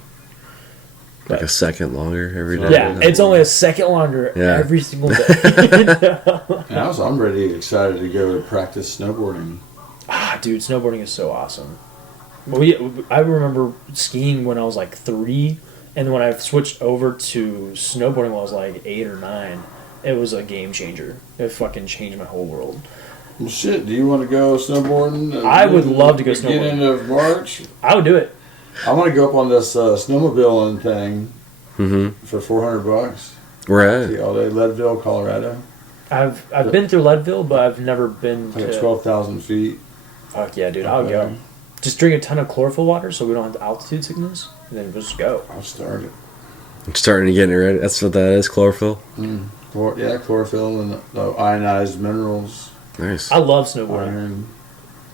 Like a second longer every day. Yeah, it's only a second longer Yeah. every single day. And also, I'm ready, excited to go to practice snowboarding. Dude, snowboarding is so awesome. I remember skiing when I was like 3, and when I switched over to snowboarding when I was like 8 or 9, it was a game changer. It fucking changed my whole world. Well, shit, do you want to go snowboarding? I would love to go snowboarding. Beginning of March? I would do it. I want to go up on this snowmobiling thing for $400. Where at? See all day, Leadville, Colorado. I've been through Leadville, but I've never been Like to. 12,000 feet. Fuck yeah, dude! I would go. Just drink a ton of chlorophyll water so we don't have altitude sickness, and then just go. I'll start it. I'm starting to get it ready. That's what that is, chlorophyll. Yeah, chlorophyll and the ionized minerals. Nice. I love snowboarding. Iron.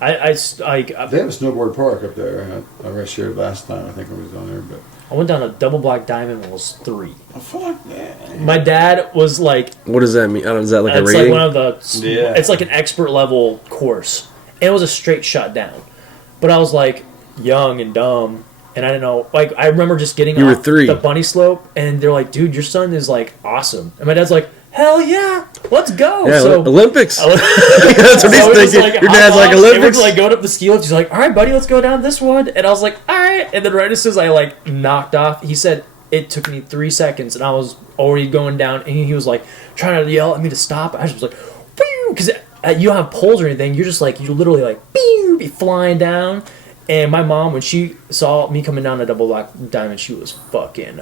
I They have a snowboard park up there. I shared last time. I think I was down there, but went down a double black diamond when I was 3. I fuck that. My dad was like, What does that mean? Is that like a it's rating? like one of the. Yeah. It's like an expert level course, and it was a straight shot down. But I was like young and dumb, and I didn't know. Like I remember just getting You were off 3. the bunny slope, and they're like, "Dude, your son is like awesome," and my dad's like, "Hell yeah, let's go!" Yeah, so Olympics. I was- That's what So it he's was thinking. like, Your dad's like and we're Olympics. like going up the ski lift. He's like, "All right, buddy, let's go down this one." And I was like, "All right." And then right as soon as I like knocked off, he said it took me 3 seconds, and I was already going down. And he was like trying to yell at me to stop. I just was like, because you don't have poles or anything. You're just like you're literally like be flying down. And my mom, when she saw me coming down a double black diamond, she was fucking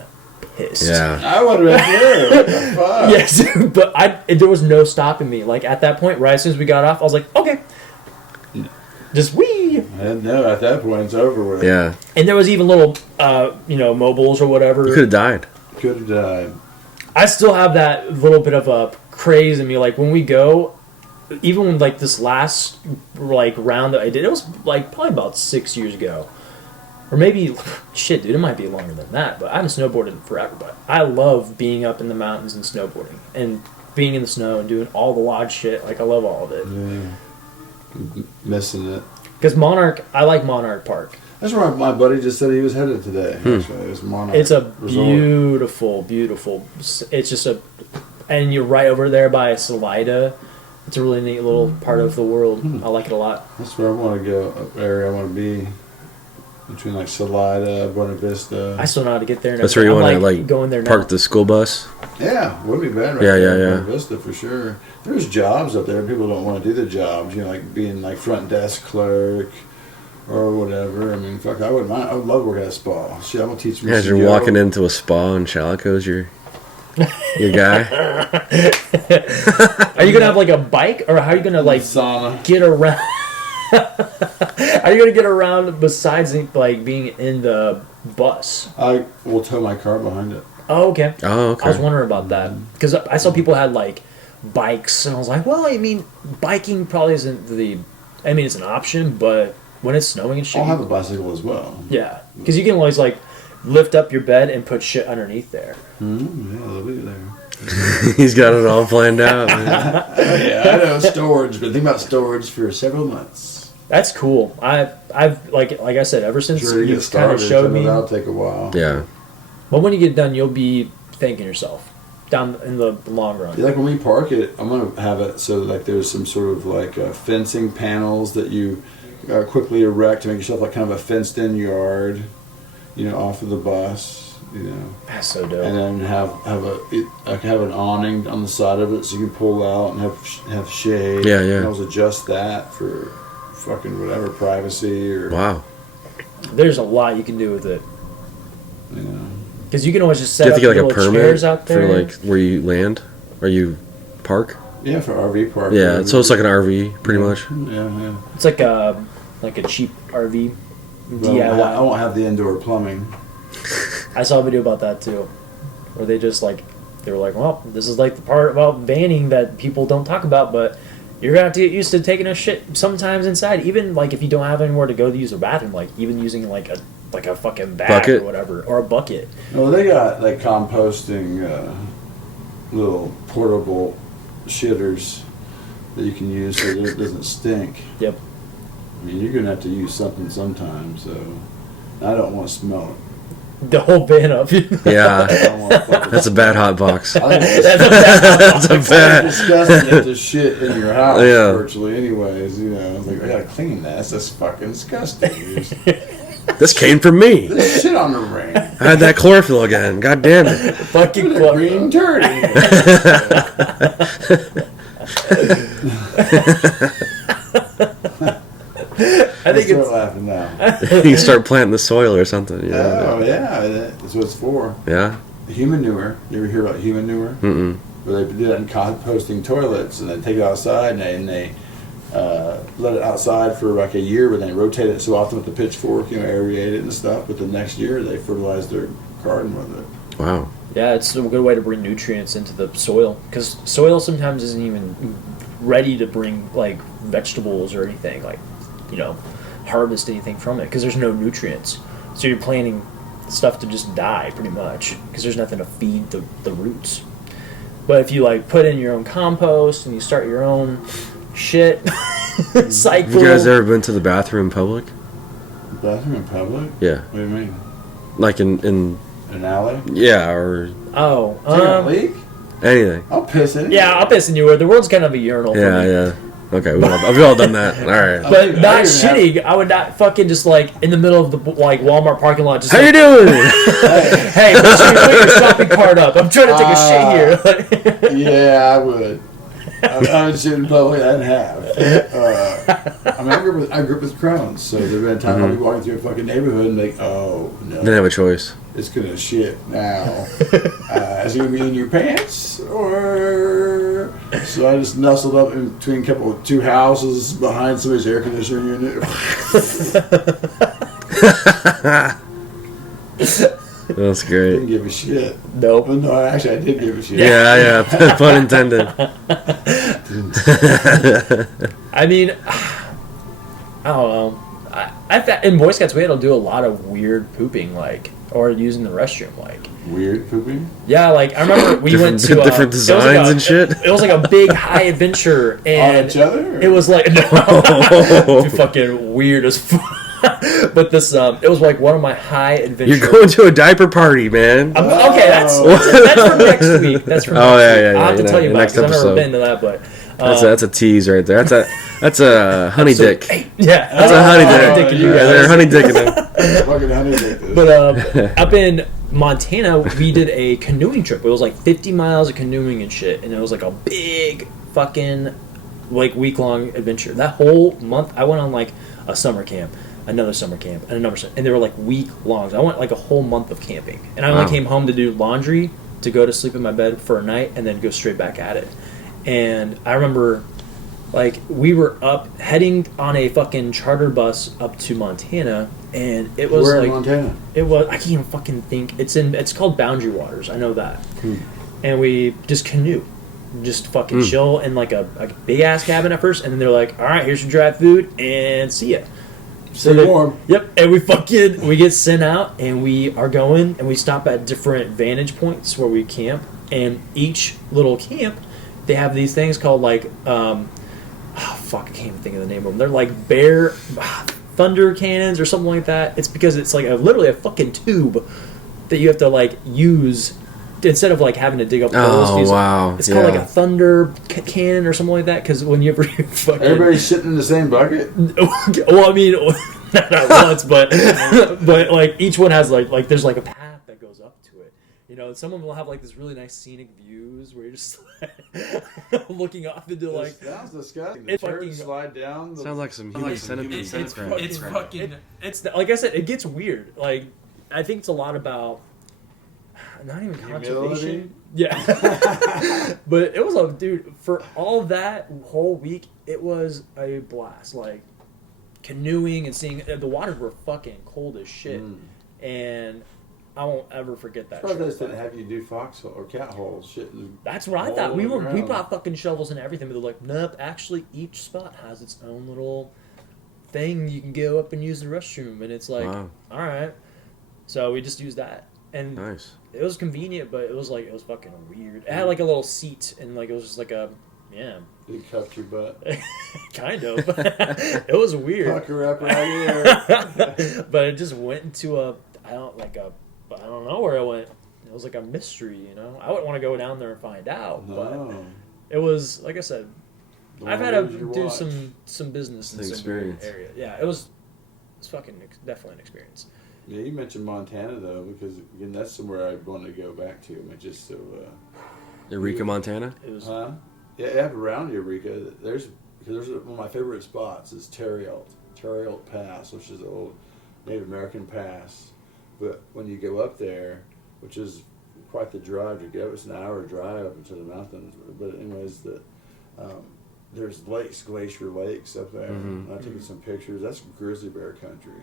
pissed. Yeah. I would have been there. What the fuck? Yes, but there was no stopping me. Like at that point, right as soon as we got off, I was like, okay, just wee. I didn't know. At that point, it's over with. Yeah. And there was even little, mobiles or whatever. You could have died. Could have died. I still have that little bit of a craze in me. Like when we go, even when like this last like round that I did, it was like probably about 6 years ago, or maybe shit, dude, it might be longer than that. But I haven't snowboarded forever. But I love being up in the mountains and snowboarding and being in the snow and doing all the lodge shit. Like I love all of it. Yeah. Missing it. Because I like Monarch Park. That's where my buddy just said he was headed today. Actually, it was Monarch. It's a Resort. beautiful, beautiful. It's just and you're right over there by Salida. It's a really neat little part of the world. I like it a lot. That's where I want to go. Area I want to be. Between like Salida, Buena Vista. I still know how to get there. And That's where you I'm, want to like going there park now. the school bus. Yeah, would be bad right Yeah, there. yeah, Buena Vista for sure. There's jobs up there. People don't want to do the jobs. You know, like being like front desk clerk or whatever. I mean, fuck, I wouldn't mind. I would love working at a spa. Shit, I'm gonna teach me. Imagine walking into a spa and Shalako's your guy. Are you gonna have like a bike, or how are you gonna like sauna. get around? Are you gonna get around besides like being in the bus? I will tow my car behind it. Oh, okay. Oh, okay. I was wondering about that because I saw people had like bikes, and I was like, well, I mean, biking probably isn't it's an option, but when it's snowing and shit, I'll have a bicycle as well. yeah, because you can always like lift up your bed and put shit underneath there. Yeah, they'll be there. He's got it all planned out. Man. Yeah, I know storage, but think about storage for several months. That's cool. I've like I said, ever since Sure, you you get kind of started. showed me. That'll take a while. Yeah. But when you get done, you'll be thanking yourself down in the long run. Yeah, like when we park it, I'm gonna have it so like there's some sort of like fencing panels that you quickly erect to make yourself like kind of a fenced-in yard, off of the bus. That's so dope. And then have an awning on the side of it so you can pull out and have shade. Yeah, yeah. And I'll adjust that for fucking whatever privacy or Wow. There's a lot you can do with it. you know. Because you can always just Do set you have up to get like a little permit chairs out there. for like where you land or you park? Yeah, for RV park. Yeah, so it's like an RV, pretty much. Yeah. It's like a cheap RV DIY. I won't have the indoor plumbing. I saw a video about that too, where they just like they were like, well, this is like the part about vanning that people don't talk about, but you're gonna have to get used to taking a shit sometimes inside, even like if you don't have anywhere to go to use a bathroom, like even using like a fucking bag bucket or whatever, or a bucket. Well, they got like composting little portable shitters that you can use so that it doesn't stink. Yep. I mean, you're gonna have to use something sometime, so I don't want to smell it. The whole van up. Yeah, that's a bad hot box. I think That's a bad. it's disgusting to just shit in your house, Yeah. virtually. Anyways, you know, it's like I gotta clean that. That's just fucking disgusting. This came from me. There's shit on the ring. I had that chlorophyll again. God damn it. Fucking Look at that green turd. I think start it's laughing now. You start planting the soil or something. Yeah. Oh yeah, that's what it's for. Yeah. Human manure. You ever hear about human manure? Mm-mm. Where they do that in composting toilets, and they take it outside and they let it outside for like a year, but then they rotate it so often with the pitchfork, aerate it and stuff. But the next year they fertilize their garden with it. Wow. Yeah, it's a good way to bring nutrients into the soil, because soil sometimes isn't even ready to bring like vegetables or anything, like harvest anything from it, because there's no nutrients. So you're planting stuff to just die pretty much, because there's nothing to feed the roots. But if you like put in your own compost and you start your own shit cycle. Have you guys ever been to the bathroom in public? Bathroom in public? Yeah. What do you mean? Like in An alley? yeah, or Do you got a leak? anything. I'll piss in it. Yeah, I'll piss anywhere. The world's kind of a urinal for Yeah, me. yeah. Okay, we've all done that. All right. But I not don't even shitting. I would not fucking just like in the middle of the like Walmart parking lot. Just How like, you doing? Hey, make sure you put your shopping cart up. I'm trying to take a shit here. Yeah, I would. I would shit in public. I'd have. I mean, I grew up with Crohn's, so there've been times I'll be walking through a fucking neighborhood and like, oh no, Didn't have a choice. it's gonna shit now. Is it gonna be in your pants or? So I just nestled up in between two houses behind somebody's air conditioner unit. That's Didn't great. give a shit. Nope. Well, no, actually, I did give a shit. Yeah. Pun intended. I mean, I don't know. In Boy Scouts we had to do a lot of weird pooping, like, or using the restroom, like. Weird pooping. Yeah, like I remember we went to different designs and shit. It was like a big high adventure, and On each other? Or? it was like no, fucking weird as fuck. But this, it was like one of my high adventures. You're going to a diaper party, man. Okay, that's for next week. That's for next week. Yeah. I'll have to tell you about it next because I've never episode. been to that, but That's a tease right there. That's a honey dick. yeah, That's a honey I'm dick. dicking you Yeah, guys. they're honey dicking them. Fucking honey dick this. But up in Montana, we did a canoeing trip. It was like 50 miles of canoeing and shit, and it was like a big fucking like week-long adventure. That whole month, I went on like a summer camp, another summer camp, and and they were like week-longs. I went like a whole month of camping, and I only came home to do laundry, to go to sleep in my bed for a night, and then go straight back at it. And I remember, like, we were heading on a fucking charter bus up to Montana, and it was Where like in Montana? it was, I can't even fucking think. It's called Boundary Waters. I know that. And we just canoe, just fucking chill in like a big ass cabin at first, and then they're like, "All right, here's your dry food, and see ya." Stay warm. Yep, and we get sent out, and we are going, and we stop at different vantage points where we camp, and each little camp, they have these things called like, I can't even think of the name of them. They're like bear thunder cannons or something like that. It's because it's like literally a fucking tube that you have to like use instead of like having to dig up holes. Oh, wow. It's called like a thunder cannon or something like that, because whenever you fucking... Everybody's sitting in the same bucket? Well, I mean, not at once, but like each one has like there's like a path that goes up to it. Some of them will have like this really nice scenic views where you're just like, looking off into like... Sounds disgusting. It's The turds fucking... slide down. Sounds like some human centipede. It's fucking... It's like I said, it gets weird. Like, I think it's a lot about... Not even conservation. Yeah. But it was dude, for all that whole week, it was a blast. Like, canoeing and seeing, the waters were fucking cold as shit. And I won't ever forget that. Probably just didn't have you do foxhole or cat holes. Shit. That's what I thought. We brought fucking shovels and everything, but they're like, nope, actually each spot has its own little thing you can go up and use the restroom, and it's like, alright. So we just used that. And nice. It was convenient, but it was fucking weird. It had like a little seat, and like it was just like a, You cupped your butt. kind of. It was weird. Pucker up right here. But it just went into I don't know where it went. It was like a mystery, you know. I wouldn't want to go down there and find out. No. But it was, like I said, I've had to do some business in some weird area. Yeah, it's fucking definitely an experience. Yeah, you mentioned Montana though, because again, that's somewhere I'd want to go back to. I mean, just so. Eureka, Montana. It was. Yeah, around Eureka, there's one of my favorite spots is Terrialt Pass, which is the old Native American pass. But when you go up there, which is quite the drive to go, it's an hour drive up into the mountains. But anyways, there's lakes, glacier lakes up there. Mm-hmm. And I took some pictures. That's grizzly bear country.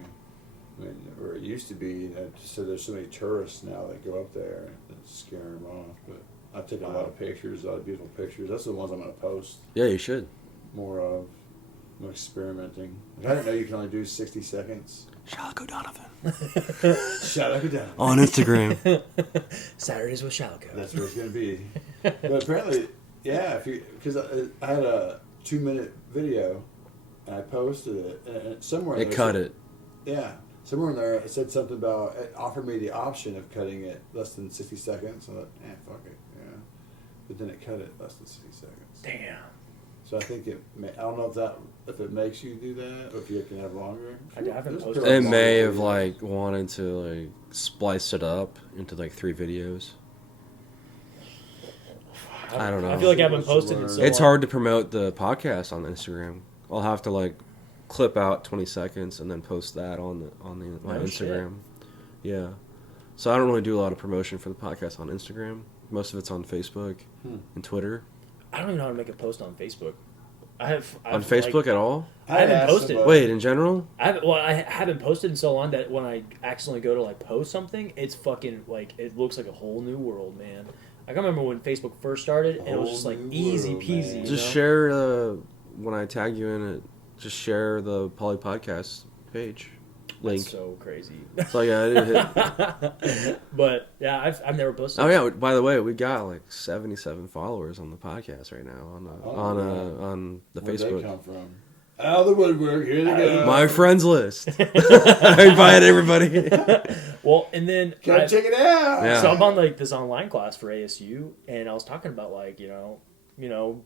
I mean, or it used to be. So there's so many tourists now that go up there that scare them off. But I've taken a lot of pictures, a lot of beautiful pictures. That's the ones I'm going to post. Yeah, you should. More of. I'm experimenting. I didn't know you can only do 60 seconds. Shalako Donovan. Shalako Donovan. On Instagram. Saturdays with Shalako. That's where it's going to be. But apparently, yeah, because I had a 2-minute video, and I posted it, and somewhere It cut it. Yeah. Somewhere in there, it said something about, it offered me the option of cutting it less than 60 seconds. I thought, fuck it, yeah. But then it cut it less than 60 seconds. Damn. So I think I don't know if it makes you do that, or if you can have longer. I haven't posted It may have wanted to splice it up into 3 videos. I don't know. I feel like I haven't posted it so It's long. hard to promote the podcast on Instagram. I'll have to clip out 20 seconds and then post that on my Instagram. Shit. Yeah. So I don't really do a lot of promotion for the podcast on Instagram. Most of it's on Facebook and Twitter. I don't even know how to make a post on Facebook. On Facebook at all? I haven't posted. Wait, in general? I haven't posted in so long that when I accidentally go to post something, it's fucking it looks like a whole new world, man. I can remember when Facebook first started, and it was just easy peasy. Just share when I tag you in it. Just share the PoliPodcast page link. That's so crazy. So yeah, I did hit. But yeah, I've never posted. Oh yeah, by the way, we got 77 followers on the podcast right now on the Facebook. Where'd they come from? Out of the woodwork, here they go. My friends list. I invite everybody. Well, and then Come check it out. Yeah. So I'm on this online class for ASU, and I was talking about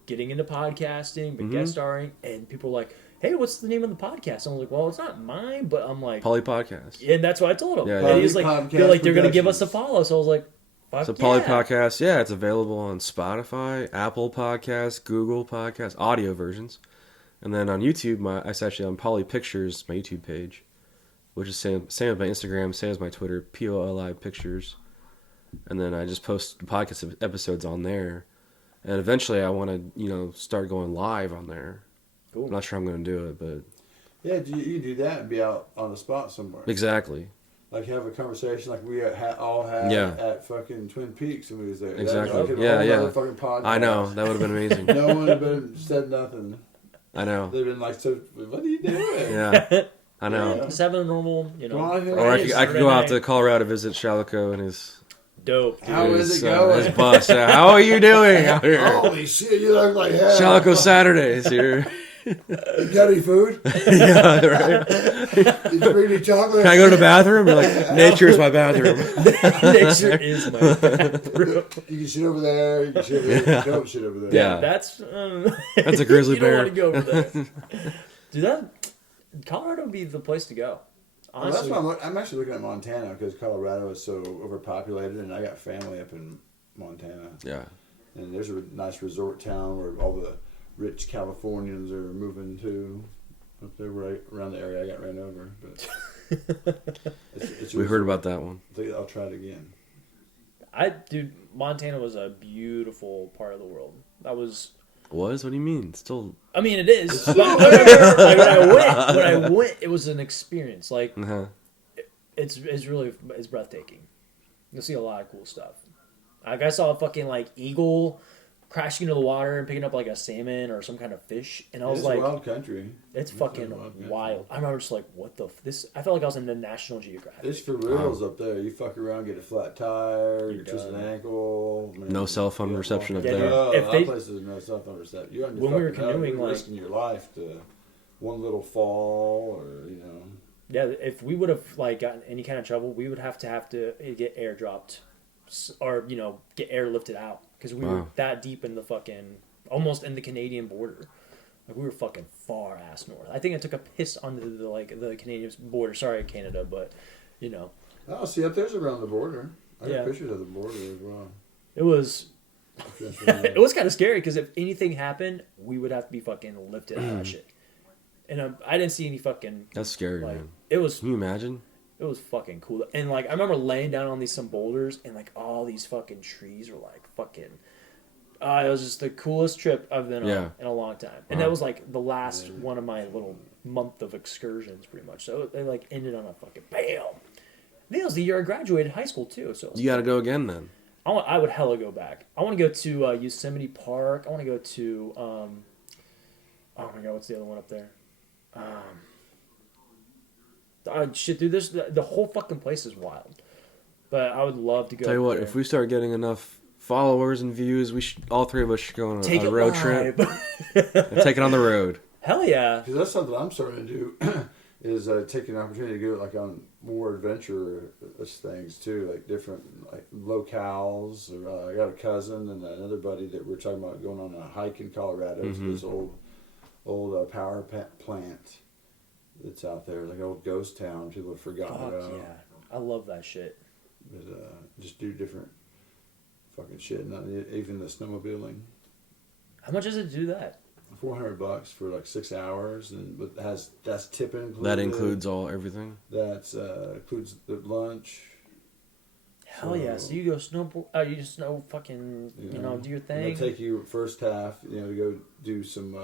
getting into podcasting, but guest starring, and people were like, "Hey, what's the name of the podcast?" And I was like, "Well, it's not mine, but I'm like PoliPodcast. and that's what I told him. Yeah, And he was like, they're going to give us a follow. So I was like, fuck So yeah. PoliPodcast, yeah, it's available on Spotify, Apple Podcasts, Google Podcasts, audio versions. And then on YouTube, it's actually on PoliPictures, my YouTube page, which is same as my Instagram, same as my Twitter, POLI Pictures. And then I just post podcast episodes on there. And eventually I want to, start going live on there. Cool. I'm not sure I'm going to do it, but... Yeah, you do that and be out on the spot somewhere. Exactly. Have a conversation like we all had at fucking Twin Peaks when we was there. Exactly. Yeah. Fucking podcast. I know. That would have been amazing. No one had said nothing. I know. They've been like, so, what are you doing? Yeah. I know. Just having a normal, Or I could go out to Colorado to visit Shalako and his... Dope. How is it going? His bus. How are you doing out here? Holy shit, you look like hell. Shalako Saturdays here. You got any food? Yeah, right. Did you bring any chocolate? Can I go to the bathroom? You're like, nature is my bathroom. Nature is my bathroom. You can shit over there. You can shit over there. Don't shit over there. Yeah. That's a grizzly bear. You don't want to go over there. Dude, Colorado would be the place to go. Honestly. Well, that's why I'm actually looking at Montana because Colorado is so overpopulated, and I got family up in Montana. Yeah. And there's a nice resort town where all the rich Californians are moving to. Up there, right around the area I got ran over. But it's we heard about that one. I think I'll try it again. Dude, Montana was a beautiful part of the world. What do you mean? Still. I mean, it is. But like, when I went, it was an experience. Like, it's breathtaking. You'll see a lot of cool stuff. Like, I saw a fucking like eagle crashing into the water and picking up like a salmon or some kind of fish, and I was like, wild country. It's fucking wild. I remember just like, what the this? I felt like I was in the National Geographic. It's for reals up there. You fuck around, get a flat tire, you twist an ankle. Man, no cell phone reception up there. No, a lot of places no cell phone reception. You're on your when we were canoeing, you're risking your life to one little fall, or Yeah, if we would have like gotten any kind of trouble, we would have to get airdropped, or get airlifted out because we were that deep in the fucking almost in the Canadian border. Like we were fucking far ass north. I think I took a piss onto the Canadian border. Sorry, Canada, but Oh, see up there's around the border. I got pictures of the border as well. It was. It was kind of scary because if anything happened, we would have to be fucking lifted out of that shit. And I didn't see any fucking. That's scary, like, man. It was. Can you imagine? It was fucking cool. And like I remember laying down on some boulders and like all these fucking trees were like fucking. It was just the coolest trip I've been on in a long time. And that was like the last one of my little month of excursions, pretty much. So they like ended on a fucking bam. I think it was the year I graduated high school too. So you got to go again then. I would hella go back. I want to go to Yosemite Park. I want to go to oh my god, what's the other one up there? Shit, dude, the whole fucking place is wild. But I would love to go. Tell you what, there. if we start getting enough followers and views, all three of us should go on a road trip and take it on the road. Hell yeah! Because that's something I'm starting to do. Is take an opportunity to go like on more adventurous things too, like different like locales. Or, I got a cousin and another buddy that we're talking about going on a hike in Colorado to this old power plant that's out there, like an old ghost town people have forgotten about. Yeah, I love that shit. But just do different fucking shit. Not even the snowmobiling. How much does it do that? $400 for like 6 hours, and that's tipping included. That includes everything. That includes the lunch. Hell yeah! So you go snowboard. You just fucking do your thing. They take you first half, to go do some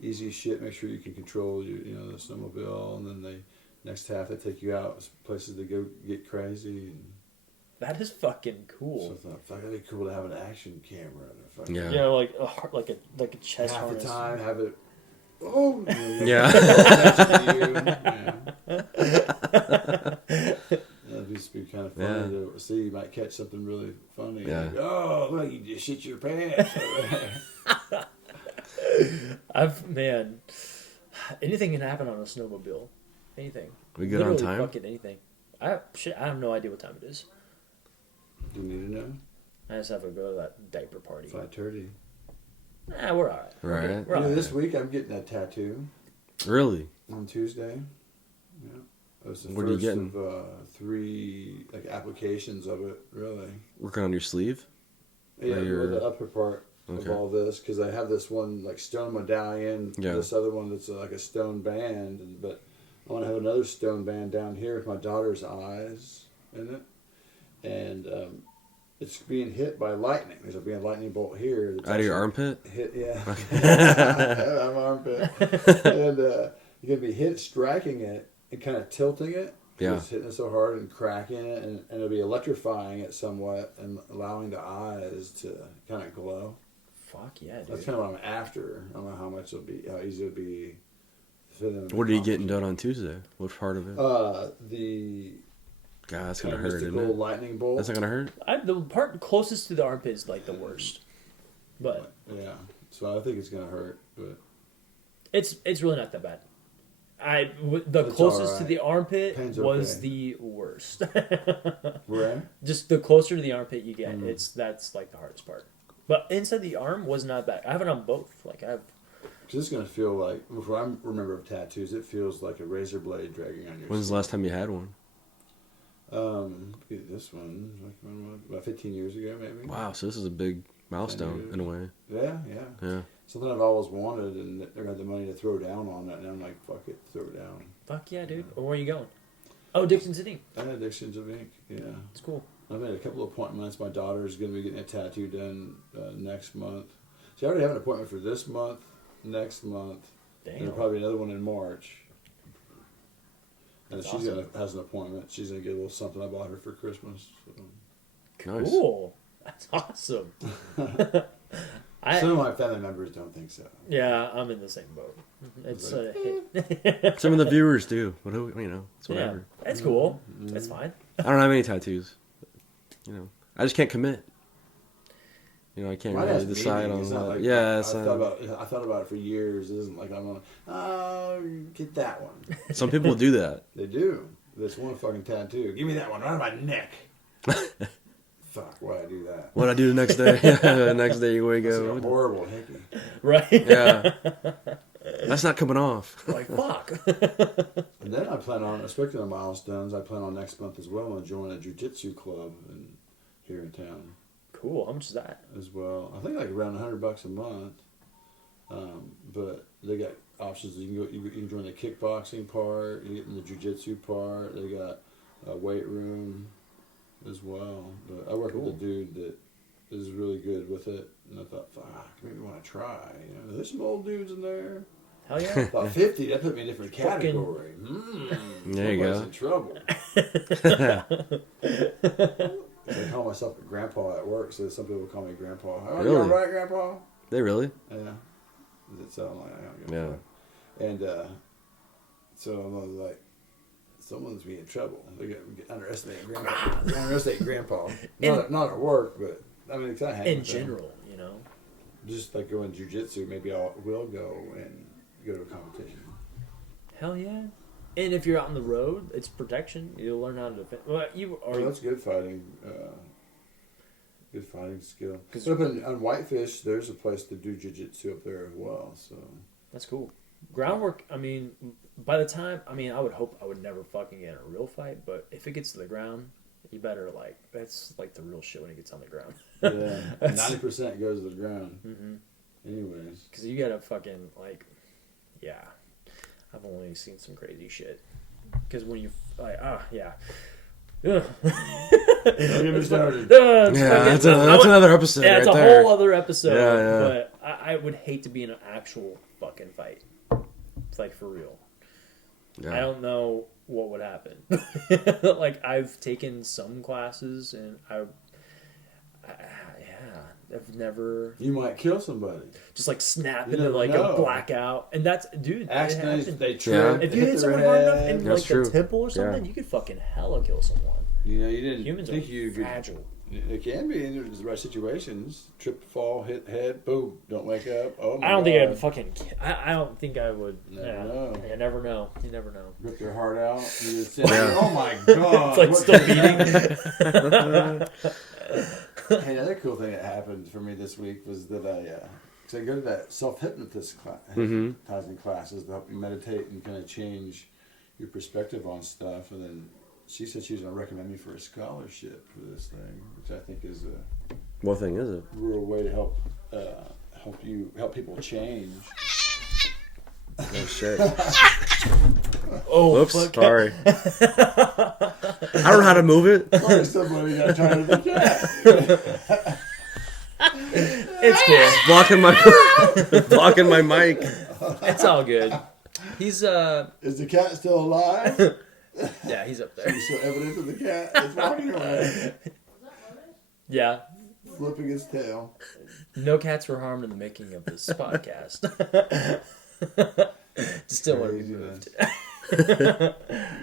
easy shit. Make sure you can control the snowmobile, and then next half they take you out places to go get crazy. And that is fucking cool. So I thought, fuck, that'd be cool to have an action camera. Yeah, like a chest half harness. the time have it. Oh yeah. That'd just be kind of funny to see. You might catch something really funny. Yeah. Like, oh, look, you just shit your pants. Anything can happen on a snowmobile. Anything. We good on time? Fucking anything. I have no idea what time it is. Do you need to know? I just have to go to that diaper party. 5:30. Nah, we're alright. Right. We're all right. This week I'm getting a tattoo. Really? On Tuesday. Yeah. It was the What are you first getting? of 3 applications of it. Really. Working on your sleeve? Yeah, the upper part of all this, because I have this one like stone medallion. Yeah. This other one that's like a stone band, but I want to have another stone band down here with my daughter's eyes in it, and it's being hit by lightning. There's a lightning bolt here. Out of your armpit? Hit, yeah. I'm armpit. And you're going to be striking it and kind of tilting it. Yeah. It's hitting it so hard and cracking it, and it'll be electrifying it somewhat and allowing the eyes to kind of glow. Fuck yeah, dude. That's kind of what I'm after. I don't know how much it'll be, how easy it'll be. What are you getting done on Tuesday? What part of it? The God, that's gonna hurt, isn't it? Lightning bolt. That's not gonna hurt. The part closest to the armpit is like the worst, but yeah. So I think it's gonna hurt, but it's really not that bad. The closest to the armpit was okay. The worst. Where? Just the closer to the armpit you get, that's like the hardest part. But inside the arm was not bad. I have it on both. Like I have. Because it's gonna feel like, if I remember of tattoos, it feels like a razor blade dragging on your. When's the last time you had one? This one, like about 15 years ago, maybe. Wow, so this is a big milestone in a way. Yeah. Something I've always wanted, and they got the money to throw down on it, and I'm like, fuck it, throw it down. Fuck yeah, dude. Where are you going? Oh, Dixon City. Addictions of Ink, yeah. It's cool. I've made a couple of appointments. My daughter's going to be getting a tattoo done next month. See, I already have an appointment for this month, next month, and there'll probably be another one in March. And That's she's awesome. has an appointment. She's going to get a little something I bought her for Christmas. So. Nice. Cool. That's awesome. Some of my family members don't think so. Yeah, I'm in the same boat. It's Some of the viewers do, but it's whatever. Yeah, that's cool. That's fine. I don't have any tattoos. I just can't commit. I can't Mine really has decide meaning. on It's not that. like, Yeah, I thought about it for years. It isn't like I'm going, oh, get that one. some people do that. They do. This one fucking tattoo. Give me that one right on my neck. Fuck, why'd I do that? What I do the next day? The next day you wake That's up. like a horrible hickey. Right? Yeah. That's not coming off. Like, fuck. And then I plan on, speaking of milestones, I plan on next month as well. I'm going to join a jiu-jitsu club here in town Cool. How much is that? as well. I think like around $100 a month. But they got options. You can join the kickboxing part, you get in the jiu-jitsu part. They got a weight room as well. But I work with a dude that is really good with it. And I thought, fuck, maybe I want to try. There's some old dudes in there. Hell yeah. About 50, that put me in a different Fucking- category. There you go. In trouble. I call myself a grandpa at work, so some people call me grandpa. Oh, Really? you all right, grandpa? They really? Yeah. Does it sound like I don't give a Yeah. fuck? And so I was like, someone's be in trouble. They get underestimate grandpa. They underestimate grandpa. Not at work, but I mean, it's kind of In general, Just like going jiu-jitsu, maybe I will go and go to a competition. Hell yeah. And if you're out on the road, it's protection. You'll learn how to defend. Well, That's good fighting. Good fighting skill. Cause Up on Whitefish, there's a place to do jiu-jitsu up there as well. So that's cool. Groundwork, by the time, I would hope I would never fucking get in a real fight, but if it gets to the ground, you better, that's like the real shit when it gets on the ground. yeah, 90% goes to the ground. Mm-hmm. Anyways. Because you gotta fucking, yeah. I've only seen some crazy shit. Because when you, yeah. Ugh. That's That's another episode. Yeah, it's right a there. whole other episode. Yeah. But I would hate to be in an actual fucking fight. It's for real. Yeah. I don't know what would happen. I've taken some classes and I've never You might kill somebody. just snap You into never a know. blackout, and that's dude. Accidentally, It they happens. trip. If you hit hit their someone hard enough head. in That's the true. temple or something, Yeah. you could fucking hella kill someone. You didn't Humans think are you could. fragile. It can be in the right situations. Trip, fall, hit head, boom, don't wake up. Oh my I don't think God. I'd fucking. I don't think I would. Never yeah, know. You never know. You never know. Rip their heart out. You just say, Yeah. oh my God. It's what- still beating. Hey, another cool thing that happened for me this week was that I go to that self-hypnotism hypnotizing classes to help you meditate and kind of change your perspective on stuff. And then she said she was going to recommend me for a scholarship for this thing, which I think is a What thing is it? real way to help people change. Oh shit. Oh, Whoops. fuck. Sorry. I don't know how to move it. Or somebody got tired of the cat. It's cool. blocking my mic. It's all good. He's Is the cat still alive? yeah, he's up there. You still evidence of the cat that's walking around, Yeah. flipping its tail. No cats were harmed in the making of this podcast. Still want to be moved.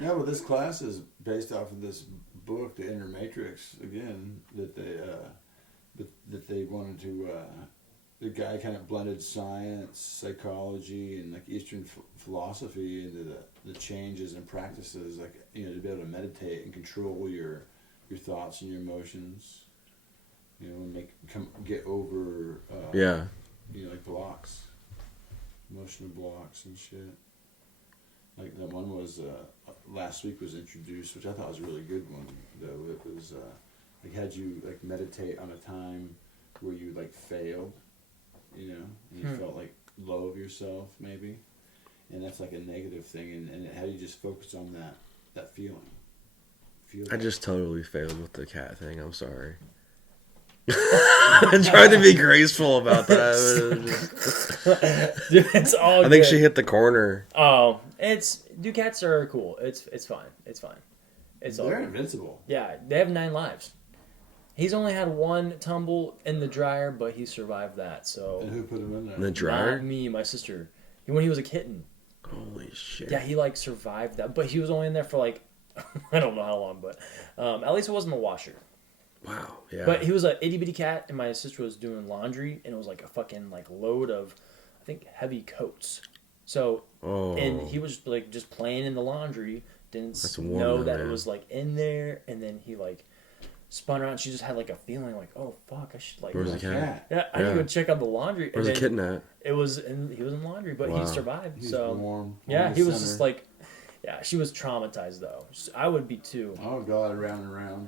No, but this class is based off of this book, The Inner Matrix, again, that they wanted to. The guy kind of blended science, psychology, and Eastern philosophy into the changes and practices, to be able to meditate and control your thoughts and your emotions. And get over. Yeah. Blocks, emotional blocks and shit. That one was last week was introduced, which I thought was a really good one. Though it was had you meditate on a time where you failed, and you felt low of yourself maybe, and that's a negative thing, and how you just focus on that feeling I just totally failed with the cat thing. I'm sorry. I tried to be graceful about that. Dude, it's all I think good. she hit the corner. Oh, cats are cool. It's fine. It's fine. It's all They're good. invincible. Yeah, they have 9 lives. He's only had 1 tumble in the dryer, but he survived that. So And who put him in there? In the dryer? not me, my sister. When he was a kitten. Holy shit. Yeah, he like survived that, but he was only in there for like I don't know how long, but at least it wasn't the washer. Wow. Yeah. But he was an itty bitty cat, and my sister was doing laundry, and it was like a fucking like load of, I think, heavy coats. So, and he was like just playing in the laundry, didn't warm know though, that man. it was like in there, and then he like spun around. She just had like a feeling like, oh fuck, I should like. Where's the cat? Yeah, I need to go check out the laundry. Where's the and kitten at? He was in laundry, but Wow. he survived. He's so warm. yeah, On he the was just center. like, yeah, she was traumatized though. I would be too. Oh God, around and around.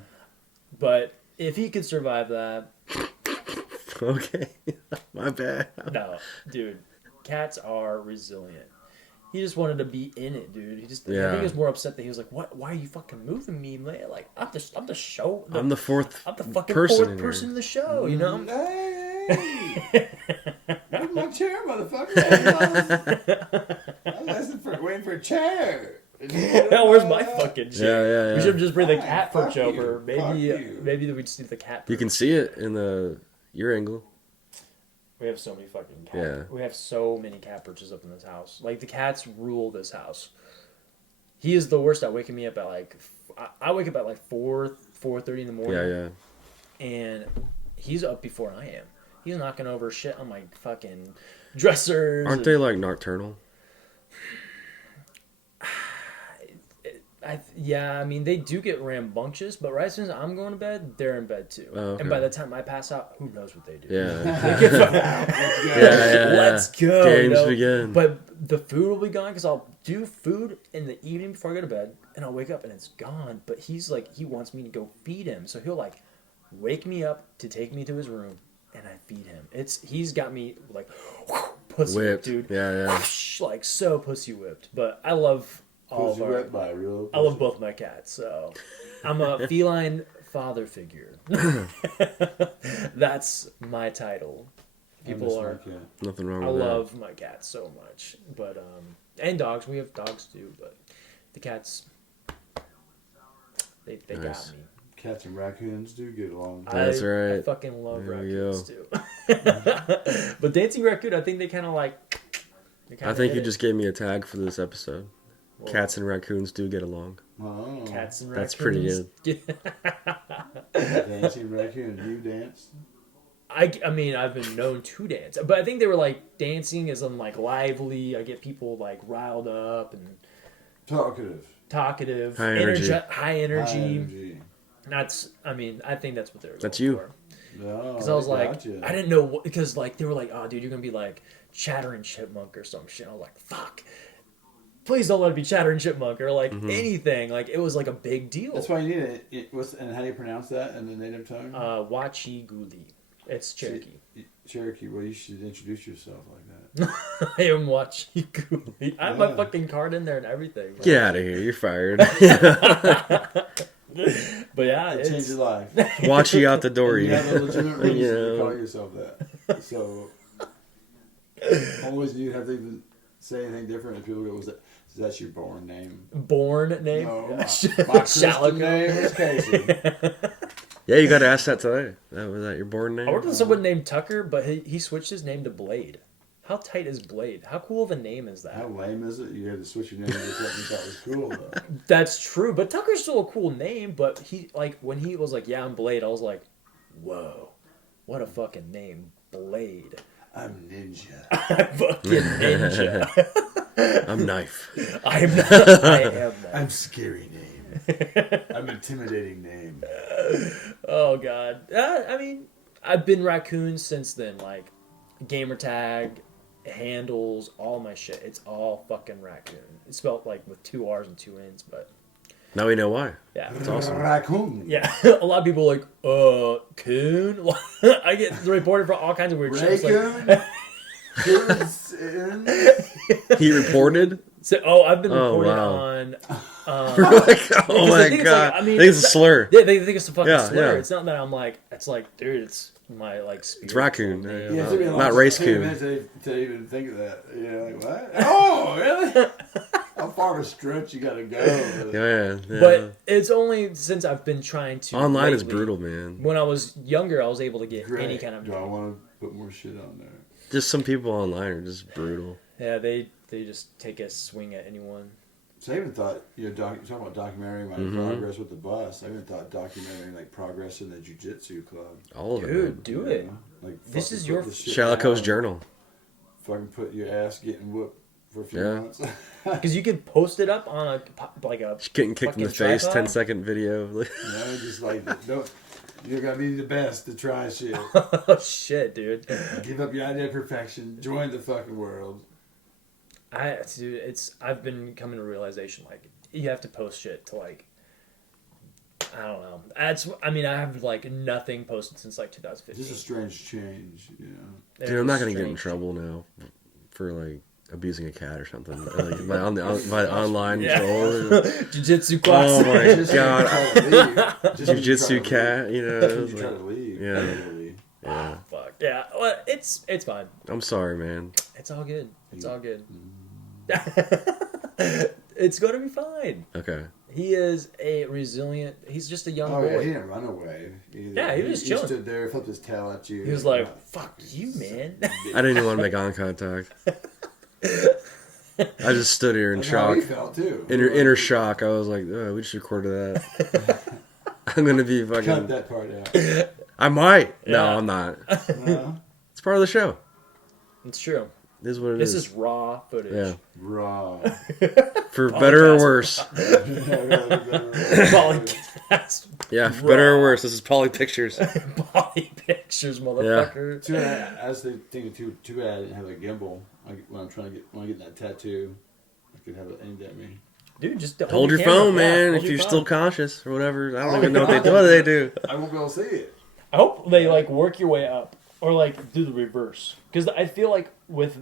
But if he could survive that, Okay. My bad. no, dude, cats are resilient. He just wanted to be in it, dude. I think he was more upset that he was like, "What? Why are you fucking moving me, man? Like, I'm the I'm the fucking fourth person in person here. in the show, you know." Hey, where's my chair, motherfucker? I was waiting for a chair. Hell, where's my fucking shit? Yeah. We should just bring the Fine, cat fuck perch you, over. fuck you. Maybe we just need the cat. You perch. can see it in your angle. We have so many fucking cat. Yeah. We have so many cat perches up in this house. Like the cats rule this house. He is the worst at waking me up at like. I wake up at like 4:30 in the morning. Yeah. And he's up before I am. He's knocking over shit on my fucking dressers. Aren't they like nocturnal? I mean, they do get rambunctious, but right as soon as I'm going to bed, they're in bed too. Oh, okay. And by the time I pass out, who knows what they do? Yeah. Let's go. Games begin. But the food will be gone because I'll do food in the evening before I go to bed, and I'll wake up and it's gone. But he's like, he wants me to go feed him, so he'll like wake me up to take me to his room, and I feed him. He's got me like pussy whipped, dude. Yeah. Like so pussy whipped. But I love all of our. By a real I love both my cats, so I'm a feline father figure. That's my title. People are. Nothing wrong I with that. love my cats so much, but and dogs. We have dogs too, but the cats, they Nice. got me. Cats and raccoons do get along. That's I right. fucking love There we raccoons too. But dancing raccoon, I think they kind of like. I think you just gave me a tag for this episode. Well, Cats and raccoons do get along. Oh. Cats and That's raccoons. pretty good. Dancing raccoon. Do you dance? I mean, I've been known to dance, but I think they were like dancing as in like lively. I get people like riled up and talkative, High energy. high energy. High energy. That's, I mean, I think that's what they were. That's going you. for. No, Because I was like, gotcha. I didn't know what, because like they were like, oh dude, you're gonna be like Chattering Chipmunk or some shit. I was like, fuck. Please don't let it be Chattering Chipmunk or like anything. Like it was like a big deal. That's why you need it. And how do you pronounce that in the native tongue? Wachi Guli. It's Cherokee. Cherokee. Well, you should introduce yourself like that. I am Wachi Guli. I have my fucking card in there and everything. Get out of here. You're fired. But yeah, It'll change it's your life. Watch you out the door. You have a legitimate reason Yeah. to call yourself that. So, always you have to even say anything different. If people go, is that your born name? born name. No, my Christian Shalako. name is Casey. Yeah, you got to ask that today. Was that your born name? I worked with someone named Tucker, but he switched his name to Blade. How tight is Blade? How cool of a name is that? How lame is it? You had to switch your name to something you thought was cool, though. That's true, but Tucker's still a cool name. But he like when he was like, "Yeah, I'm Blade," I was like, "Whoa, what a fucking name, Blade." I'm Ninja. I'm fucking ninja. I'm Knife. I am that. I'm scary name. I'm intimidating name. Oh god. I mean, I've been Raccoon since then. Like, gamer tag, handles, all my shit. It's all fucking Raccoon. It's spelled like with 2 R's and 2 N's, but Now we know why. yeah. It's awesome. Raccoon. Yeah, a lot of people are like, coon? I get reported for all kinds of weird shit. It's like, Raccoon. He reported? So, I've been recording wow. on. Oh my god! I mean, I think it's a slur. Yeah, they think it's a fucking slur. Yeah. It's not that I'm like. It's like, dude, it's my spirit. It's raccoon. Yeah, it Not race coon. To even think of that. Yeah, like what? Oh, really? How far of a stretch you gotta go? Yeah. But it's only since I've been trying to. Online is lately. brutal, man. When I was younger, I was able to get Great. any kind of. Do I want to put more shit on there? Just some people online are just brutal. Yeah, they just take a swing at anyone. So I even thought, talking about documentary my progress with the bus. I even thought documenting like progress in the jiu-jitsu club. All of it. Dude, do it. Like This is your Shalako's journal. Fucking put your ass getting whooped for a few months. Because you could post it up on a Getting kicked in the fucking face, tripod. 10-second video. Just like don't. You gotta be the best to try shit. Oh shit, dude. Give up your idea of perfection. Join the fucking world. I've been coming to a realization like you have to post shit to like. I don't know. I have like nothing posted since like 2015. Just a strange change, Dude, I'm not gonna get in trouble now for like abusing a cat or something. Like my online troll. Jiu-jitsu class. Oh my god. Just Jiu-jitsu cat, you know. You It's try like, to leave. yeah. Literally. yeah. Fuck yeah. Well, it's fine. I'm sorry, man. It's all good. It's all good. It's gonna be fine. Okay. He is a resilient. He's just a young Oh boy. yeah, he didn't run away. Either. Yeah, he was chilling. He stood there, flipped his tail at you. He was like, "Fuck you, man." I didn't even want to make eye contact. I just stood here in That's how shock. he felt too. Inner shock. I was like, oh, we just recorded that. I'm gonna be fucking. Cut that part out. I might. No, Yeah. I'm not. No? It's part of the show. It's true. It is what it This is. is raw footage. Yeah. Raw. For better or Podcast. worse. Podcast. Yeah, for Raw. better or worse. This is Poly Pictures. Body pictures, motherfucker. Too bad. I was thinking too bad I didn't have a gimbal. When I get that tattoo, I could have it aimed at me. Dude, just Hold your camera. phone, Yeah, man, hold if your you're phone. still conscious or whatever. I don't even know what they do. What do they do? I won't be able to see it. I hope they like work your way up or like do the reverse because I feel like with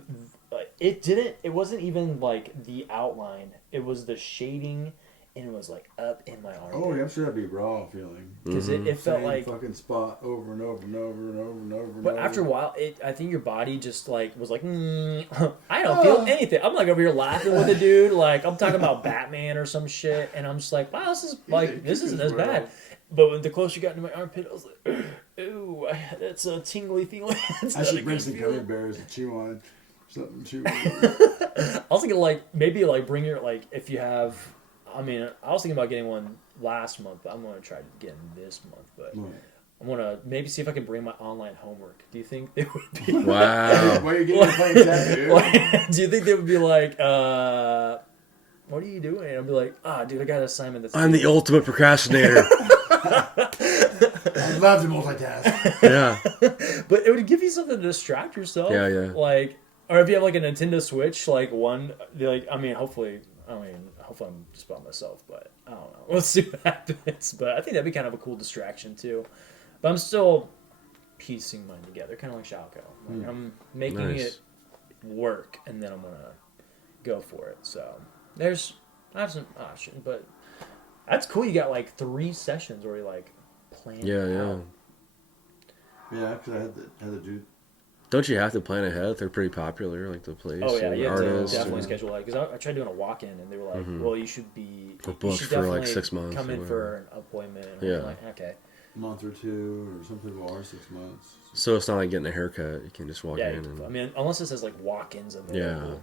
it wasn't even like the outline. It was the shading and it was like up in my arm. Oh, yeah, I'm sure that'd be raw feeling. Because it felt Same like. fucking spot over and over and over and over and over. And But over. after a while, I think your body just like was like, I don't feel anything. I'm like over here laughing with a dude, like I'm talking about Batman or some shit, and I'm just like, wow, this is like this isn't as bad. But when the closer you got into my armpit, I was like, ooh, that's a tingly feeling. It's I not a should good bring some feeling. gummy bears to chew on. Something to chew on. I was thinking like maybe like bring your like if you have. I mean, I was thinking about getting one last month, but I'm gonna try to get in this month. But I'm gonna maybe see if I can bring my online homework. Do you think they would be? Wow. Why are you getting a fucking tattoo? Do you think they would be like, what are you doing? And I'll be like, dude, I got an assignment that's I'm the ultimate procrastinator. I love to multitask. Yeah. But it would give you something to distract yourself. Yeah, yeah. Like, or if you have like a Nintendo Switch, like hopefully I'm just by myself, but I don't know. We'll see what happens. But I think that'd be kind of a cool distraction too. But I'm still piecing mine together, kind of like Shalako. Like, I'm making it work, and then I'm gonna go for it. So I have some options, but that's cool. You got like 3 sessions where you like plan. Yeah. Yeah, because I had to do. Don't you have to plan ahead? They're pretty popular, like the place. Oh yeah, or you have to artists. definitely schedule it. Because I tried doing a walk-in, and they were like, "Well, you should be Or you booked should for, like, definitely 6 months Come or in whatever." for an appointment." And Yeah. I'm like, okay. Month or 2, or some people are 6 months. So it's not like getting a haircut. You can just walk Yeah, in. And, I mean, unless it says like walk-ins available. Yeah.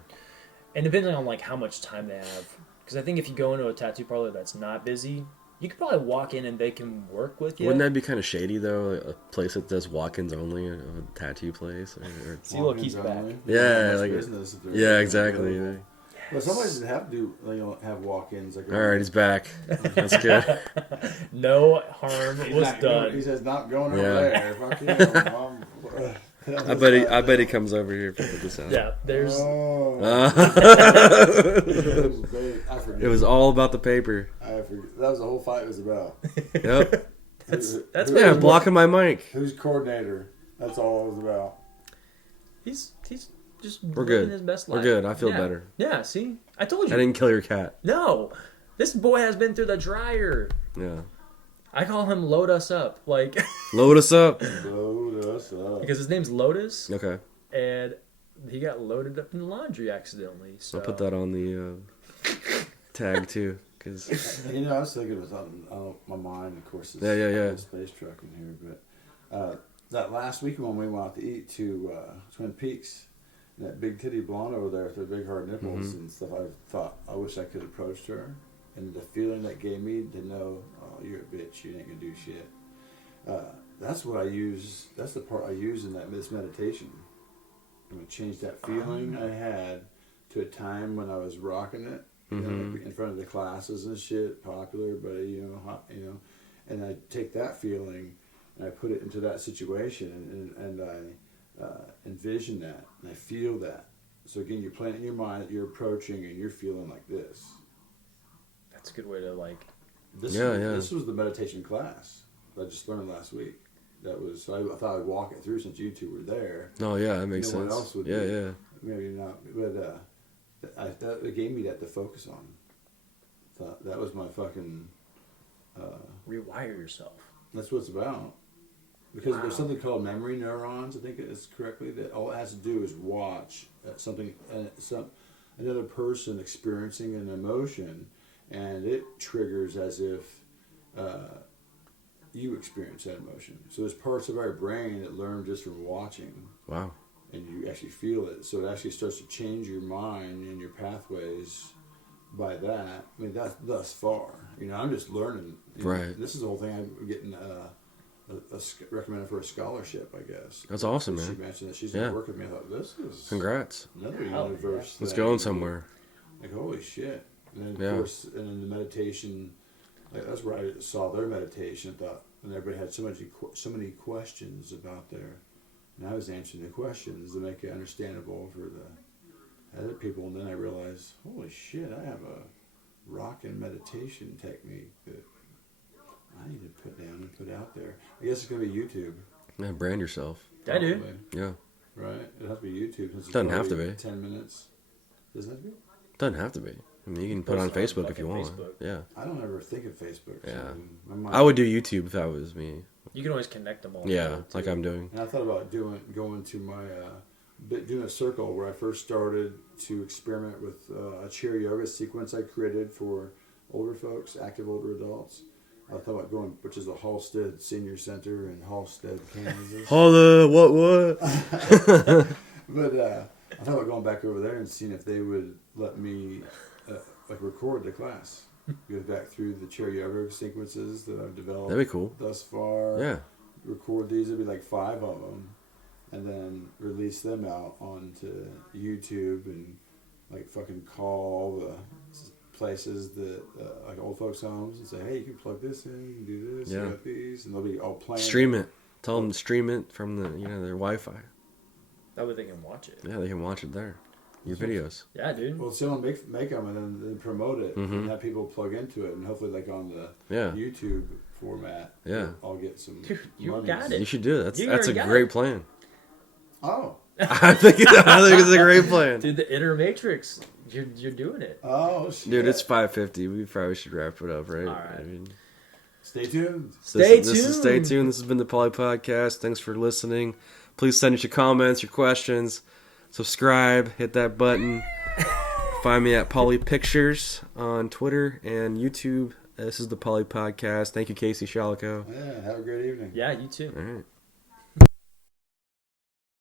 And depending on like how much time they have, because I think if you go into a tattoo parlor that's not busy, you could probably walk in and they can work with you. Wouldn't that be kind of shady though? Like a place that does walk-ins only, a tattoo place. Or... See, look, Walk-ins he's back. only. Yeah, Much like business if they're yeah, exactly. available. But some places have have walk-ins. Like All right, he's back. That's good. No harm He's was not done. Going, he says not going over Yeah. there. Fuck you. I bet he comes over here for this out. Yeah, there's. Oh. I forget. It was all about the paper. I forget. That was the whole fight was about. Yep. That's Yeah, blocking my mic. Who's coordinator? That's all it was about. He's just We're living good. his best We're life. good. I feel Yeah. better. Yeah, see, I told you. I didn't kill your cat. No. This boy has been through the dryer. Yeah. I call him Load Us Up. Like Load us up. Load us up. because his name's Lotus. Okay. And he got loaded up in the laundry accidentally. So I'll put that on the tag too. Cause... You know, I was thinking it was on my mind, of course, this Yeah. space truck in here. But that last weekend when we went out to eat to Twin Peaks, and that big titty blonde over there with her big hard nipples and stuff, I thought, I wish I could have approached her. And the feeling that gave me to know, oh, you're a bitch, you ain't gonna do shit. That's what I use. That's the part I use in this meditation. I'm gonna change that feeling I had to a time when I was rocking it, you know, like in front of the classes and shit, popular, but you know, and I take that feeling and I put it into that situation, and I envision that, and I feel that. So again, you're playing in your mind that you're approaching, and you're feeling like this. that's a good way to like. This was the meditation class that I just learned last week. That was, so I thought I'd walk it through since you two were there. Oh yeah, that makes What sense. else would Yeah. Maybe not, but it gave me that to focus on. Thought that was my fucking. Rewire yourself. That's what it's about. Because there's something called memory neurons. I think it's correctly that all it has to do is watch something, another person experiencing an emotion, and it triggers as if you experience that emotion. So there's parts of our brain that learn just from watching. Wow. And you actually feel it. So it actually starts to change your mind and your pathways by that. I mean, that's thus far. You know, I'm just learning. Right. This is the whole thing. I'm getting recommended for a scholarship, I guess. That's awesome, She man. mentioned that she's going to work with me. I thought, this is Congrats. another Oh, universe. Let's thing. go somewhere. Like, holy shit. And then, of course, and then the meditation, like, that's where I saw their meditation. I thought, and everybody had so many questions about their, and I was answering the questions to make it understandable for the other people. And then I realized, holy shit, I have a rockin' meditation technique that I need to put down and put out there. I guess it's going to be YouTube. Yeah, brand yourself. I do. Probably. Yeah. Right? It'll have to be YouTube. Since it's Doesn't have to already be. 10 minutes. Doesn't have to be? Doesn't have to be. I mean, you can put it on Post on Facebook if you fucking want. Facebook. Yeah. I don't ever think of Facebook. Yeah. My mind- I would do YouTube if that was me. You can always connect them all. Yeah, together, like too. I'm doing. And I thought about going to my doing a circle where I first started to experiment with a chair yoga sequence I created for older folks, active older adults. I thought about going, which is the Halstead Senior Center in Halstead, Kansas. Holla, what? But I thought about going back over there and seeing if they would let me like record the class. Go back through the chair yoga sequences that I've developed. That'd be cool. Thus far. Yeah. Record these. There'd be like 5 of them, and then release them out onto YouTube and like fucking call the places that like old folks' homes and say, hey, you can plug this in, you can do this, Yeah. you got these, and they'll be all playing. Stream it. Tell them to stream it from their Wi-Fi. That way they can watch it. Yeah, they can watch it there. Your videos. Yeah, dude. Well, someone make them and then promote it and have people plug into it, and hopefully like on the Yeah. YouTube format, Yeah. I'll get some. Dude, you monies. got it. You should do it. You That's a already got great it. plan. Oh. I think it's a great plan. Dude, the inner matrix. You're doing it. Oh shit. Dude, it's 5:50. We probably should wrap it up, right? All right. I mean, Stay tuned. Stay Stay tuned. tuned. This has been the PoliPodcast. Thanks for listening. Please send us your comments, your questions. Subscribe. Hit that button. Find me at PoliPictures on Twitter and YouTube. This is the PoliPodcast. Thank you, Casey Shalako. Yeah. Have a great evening. Yeah, you too. All right.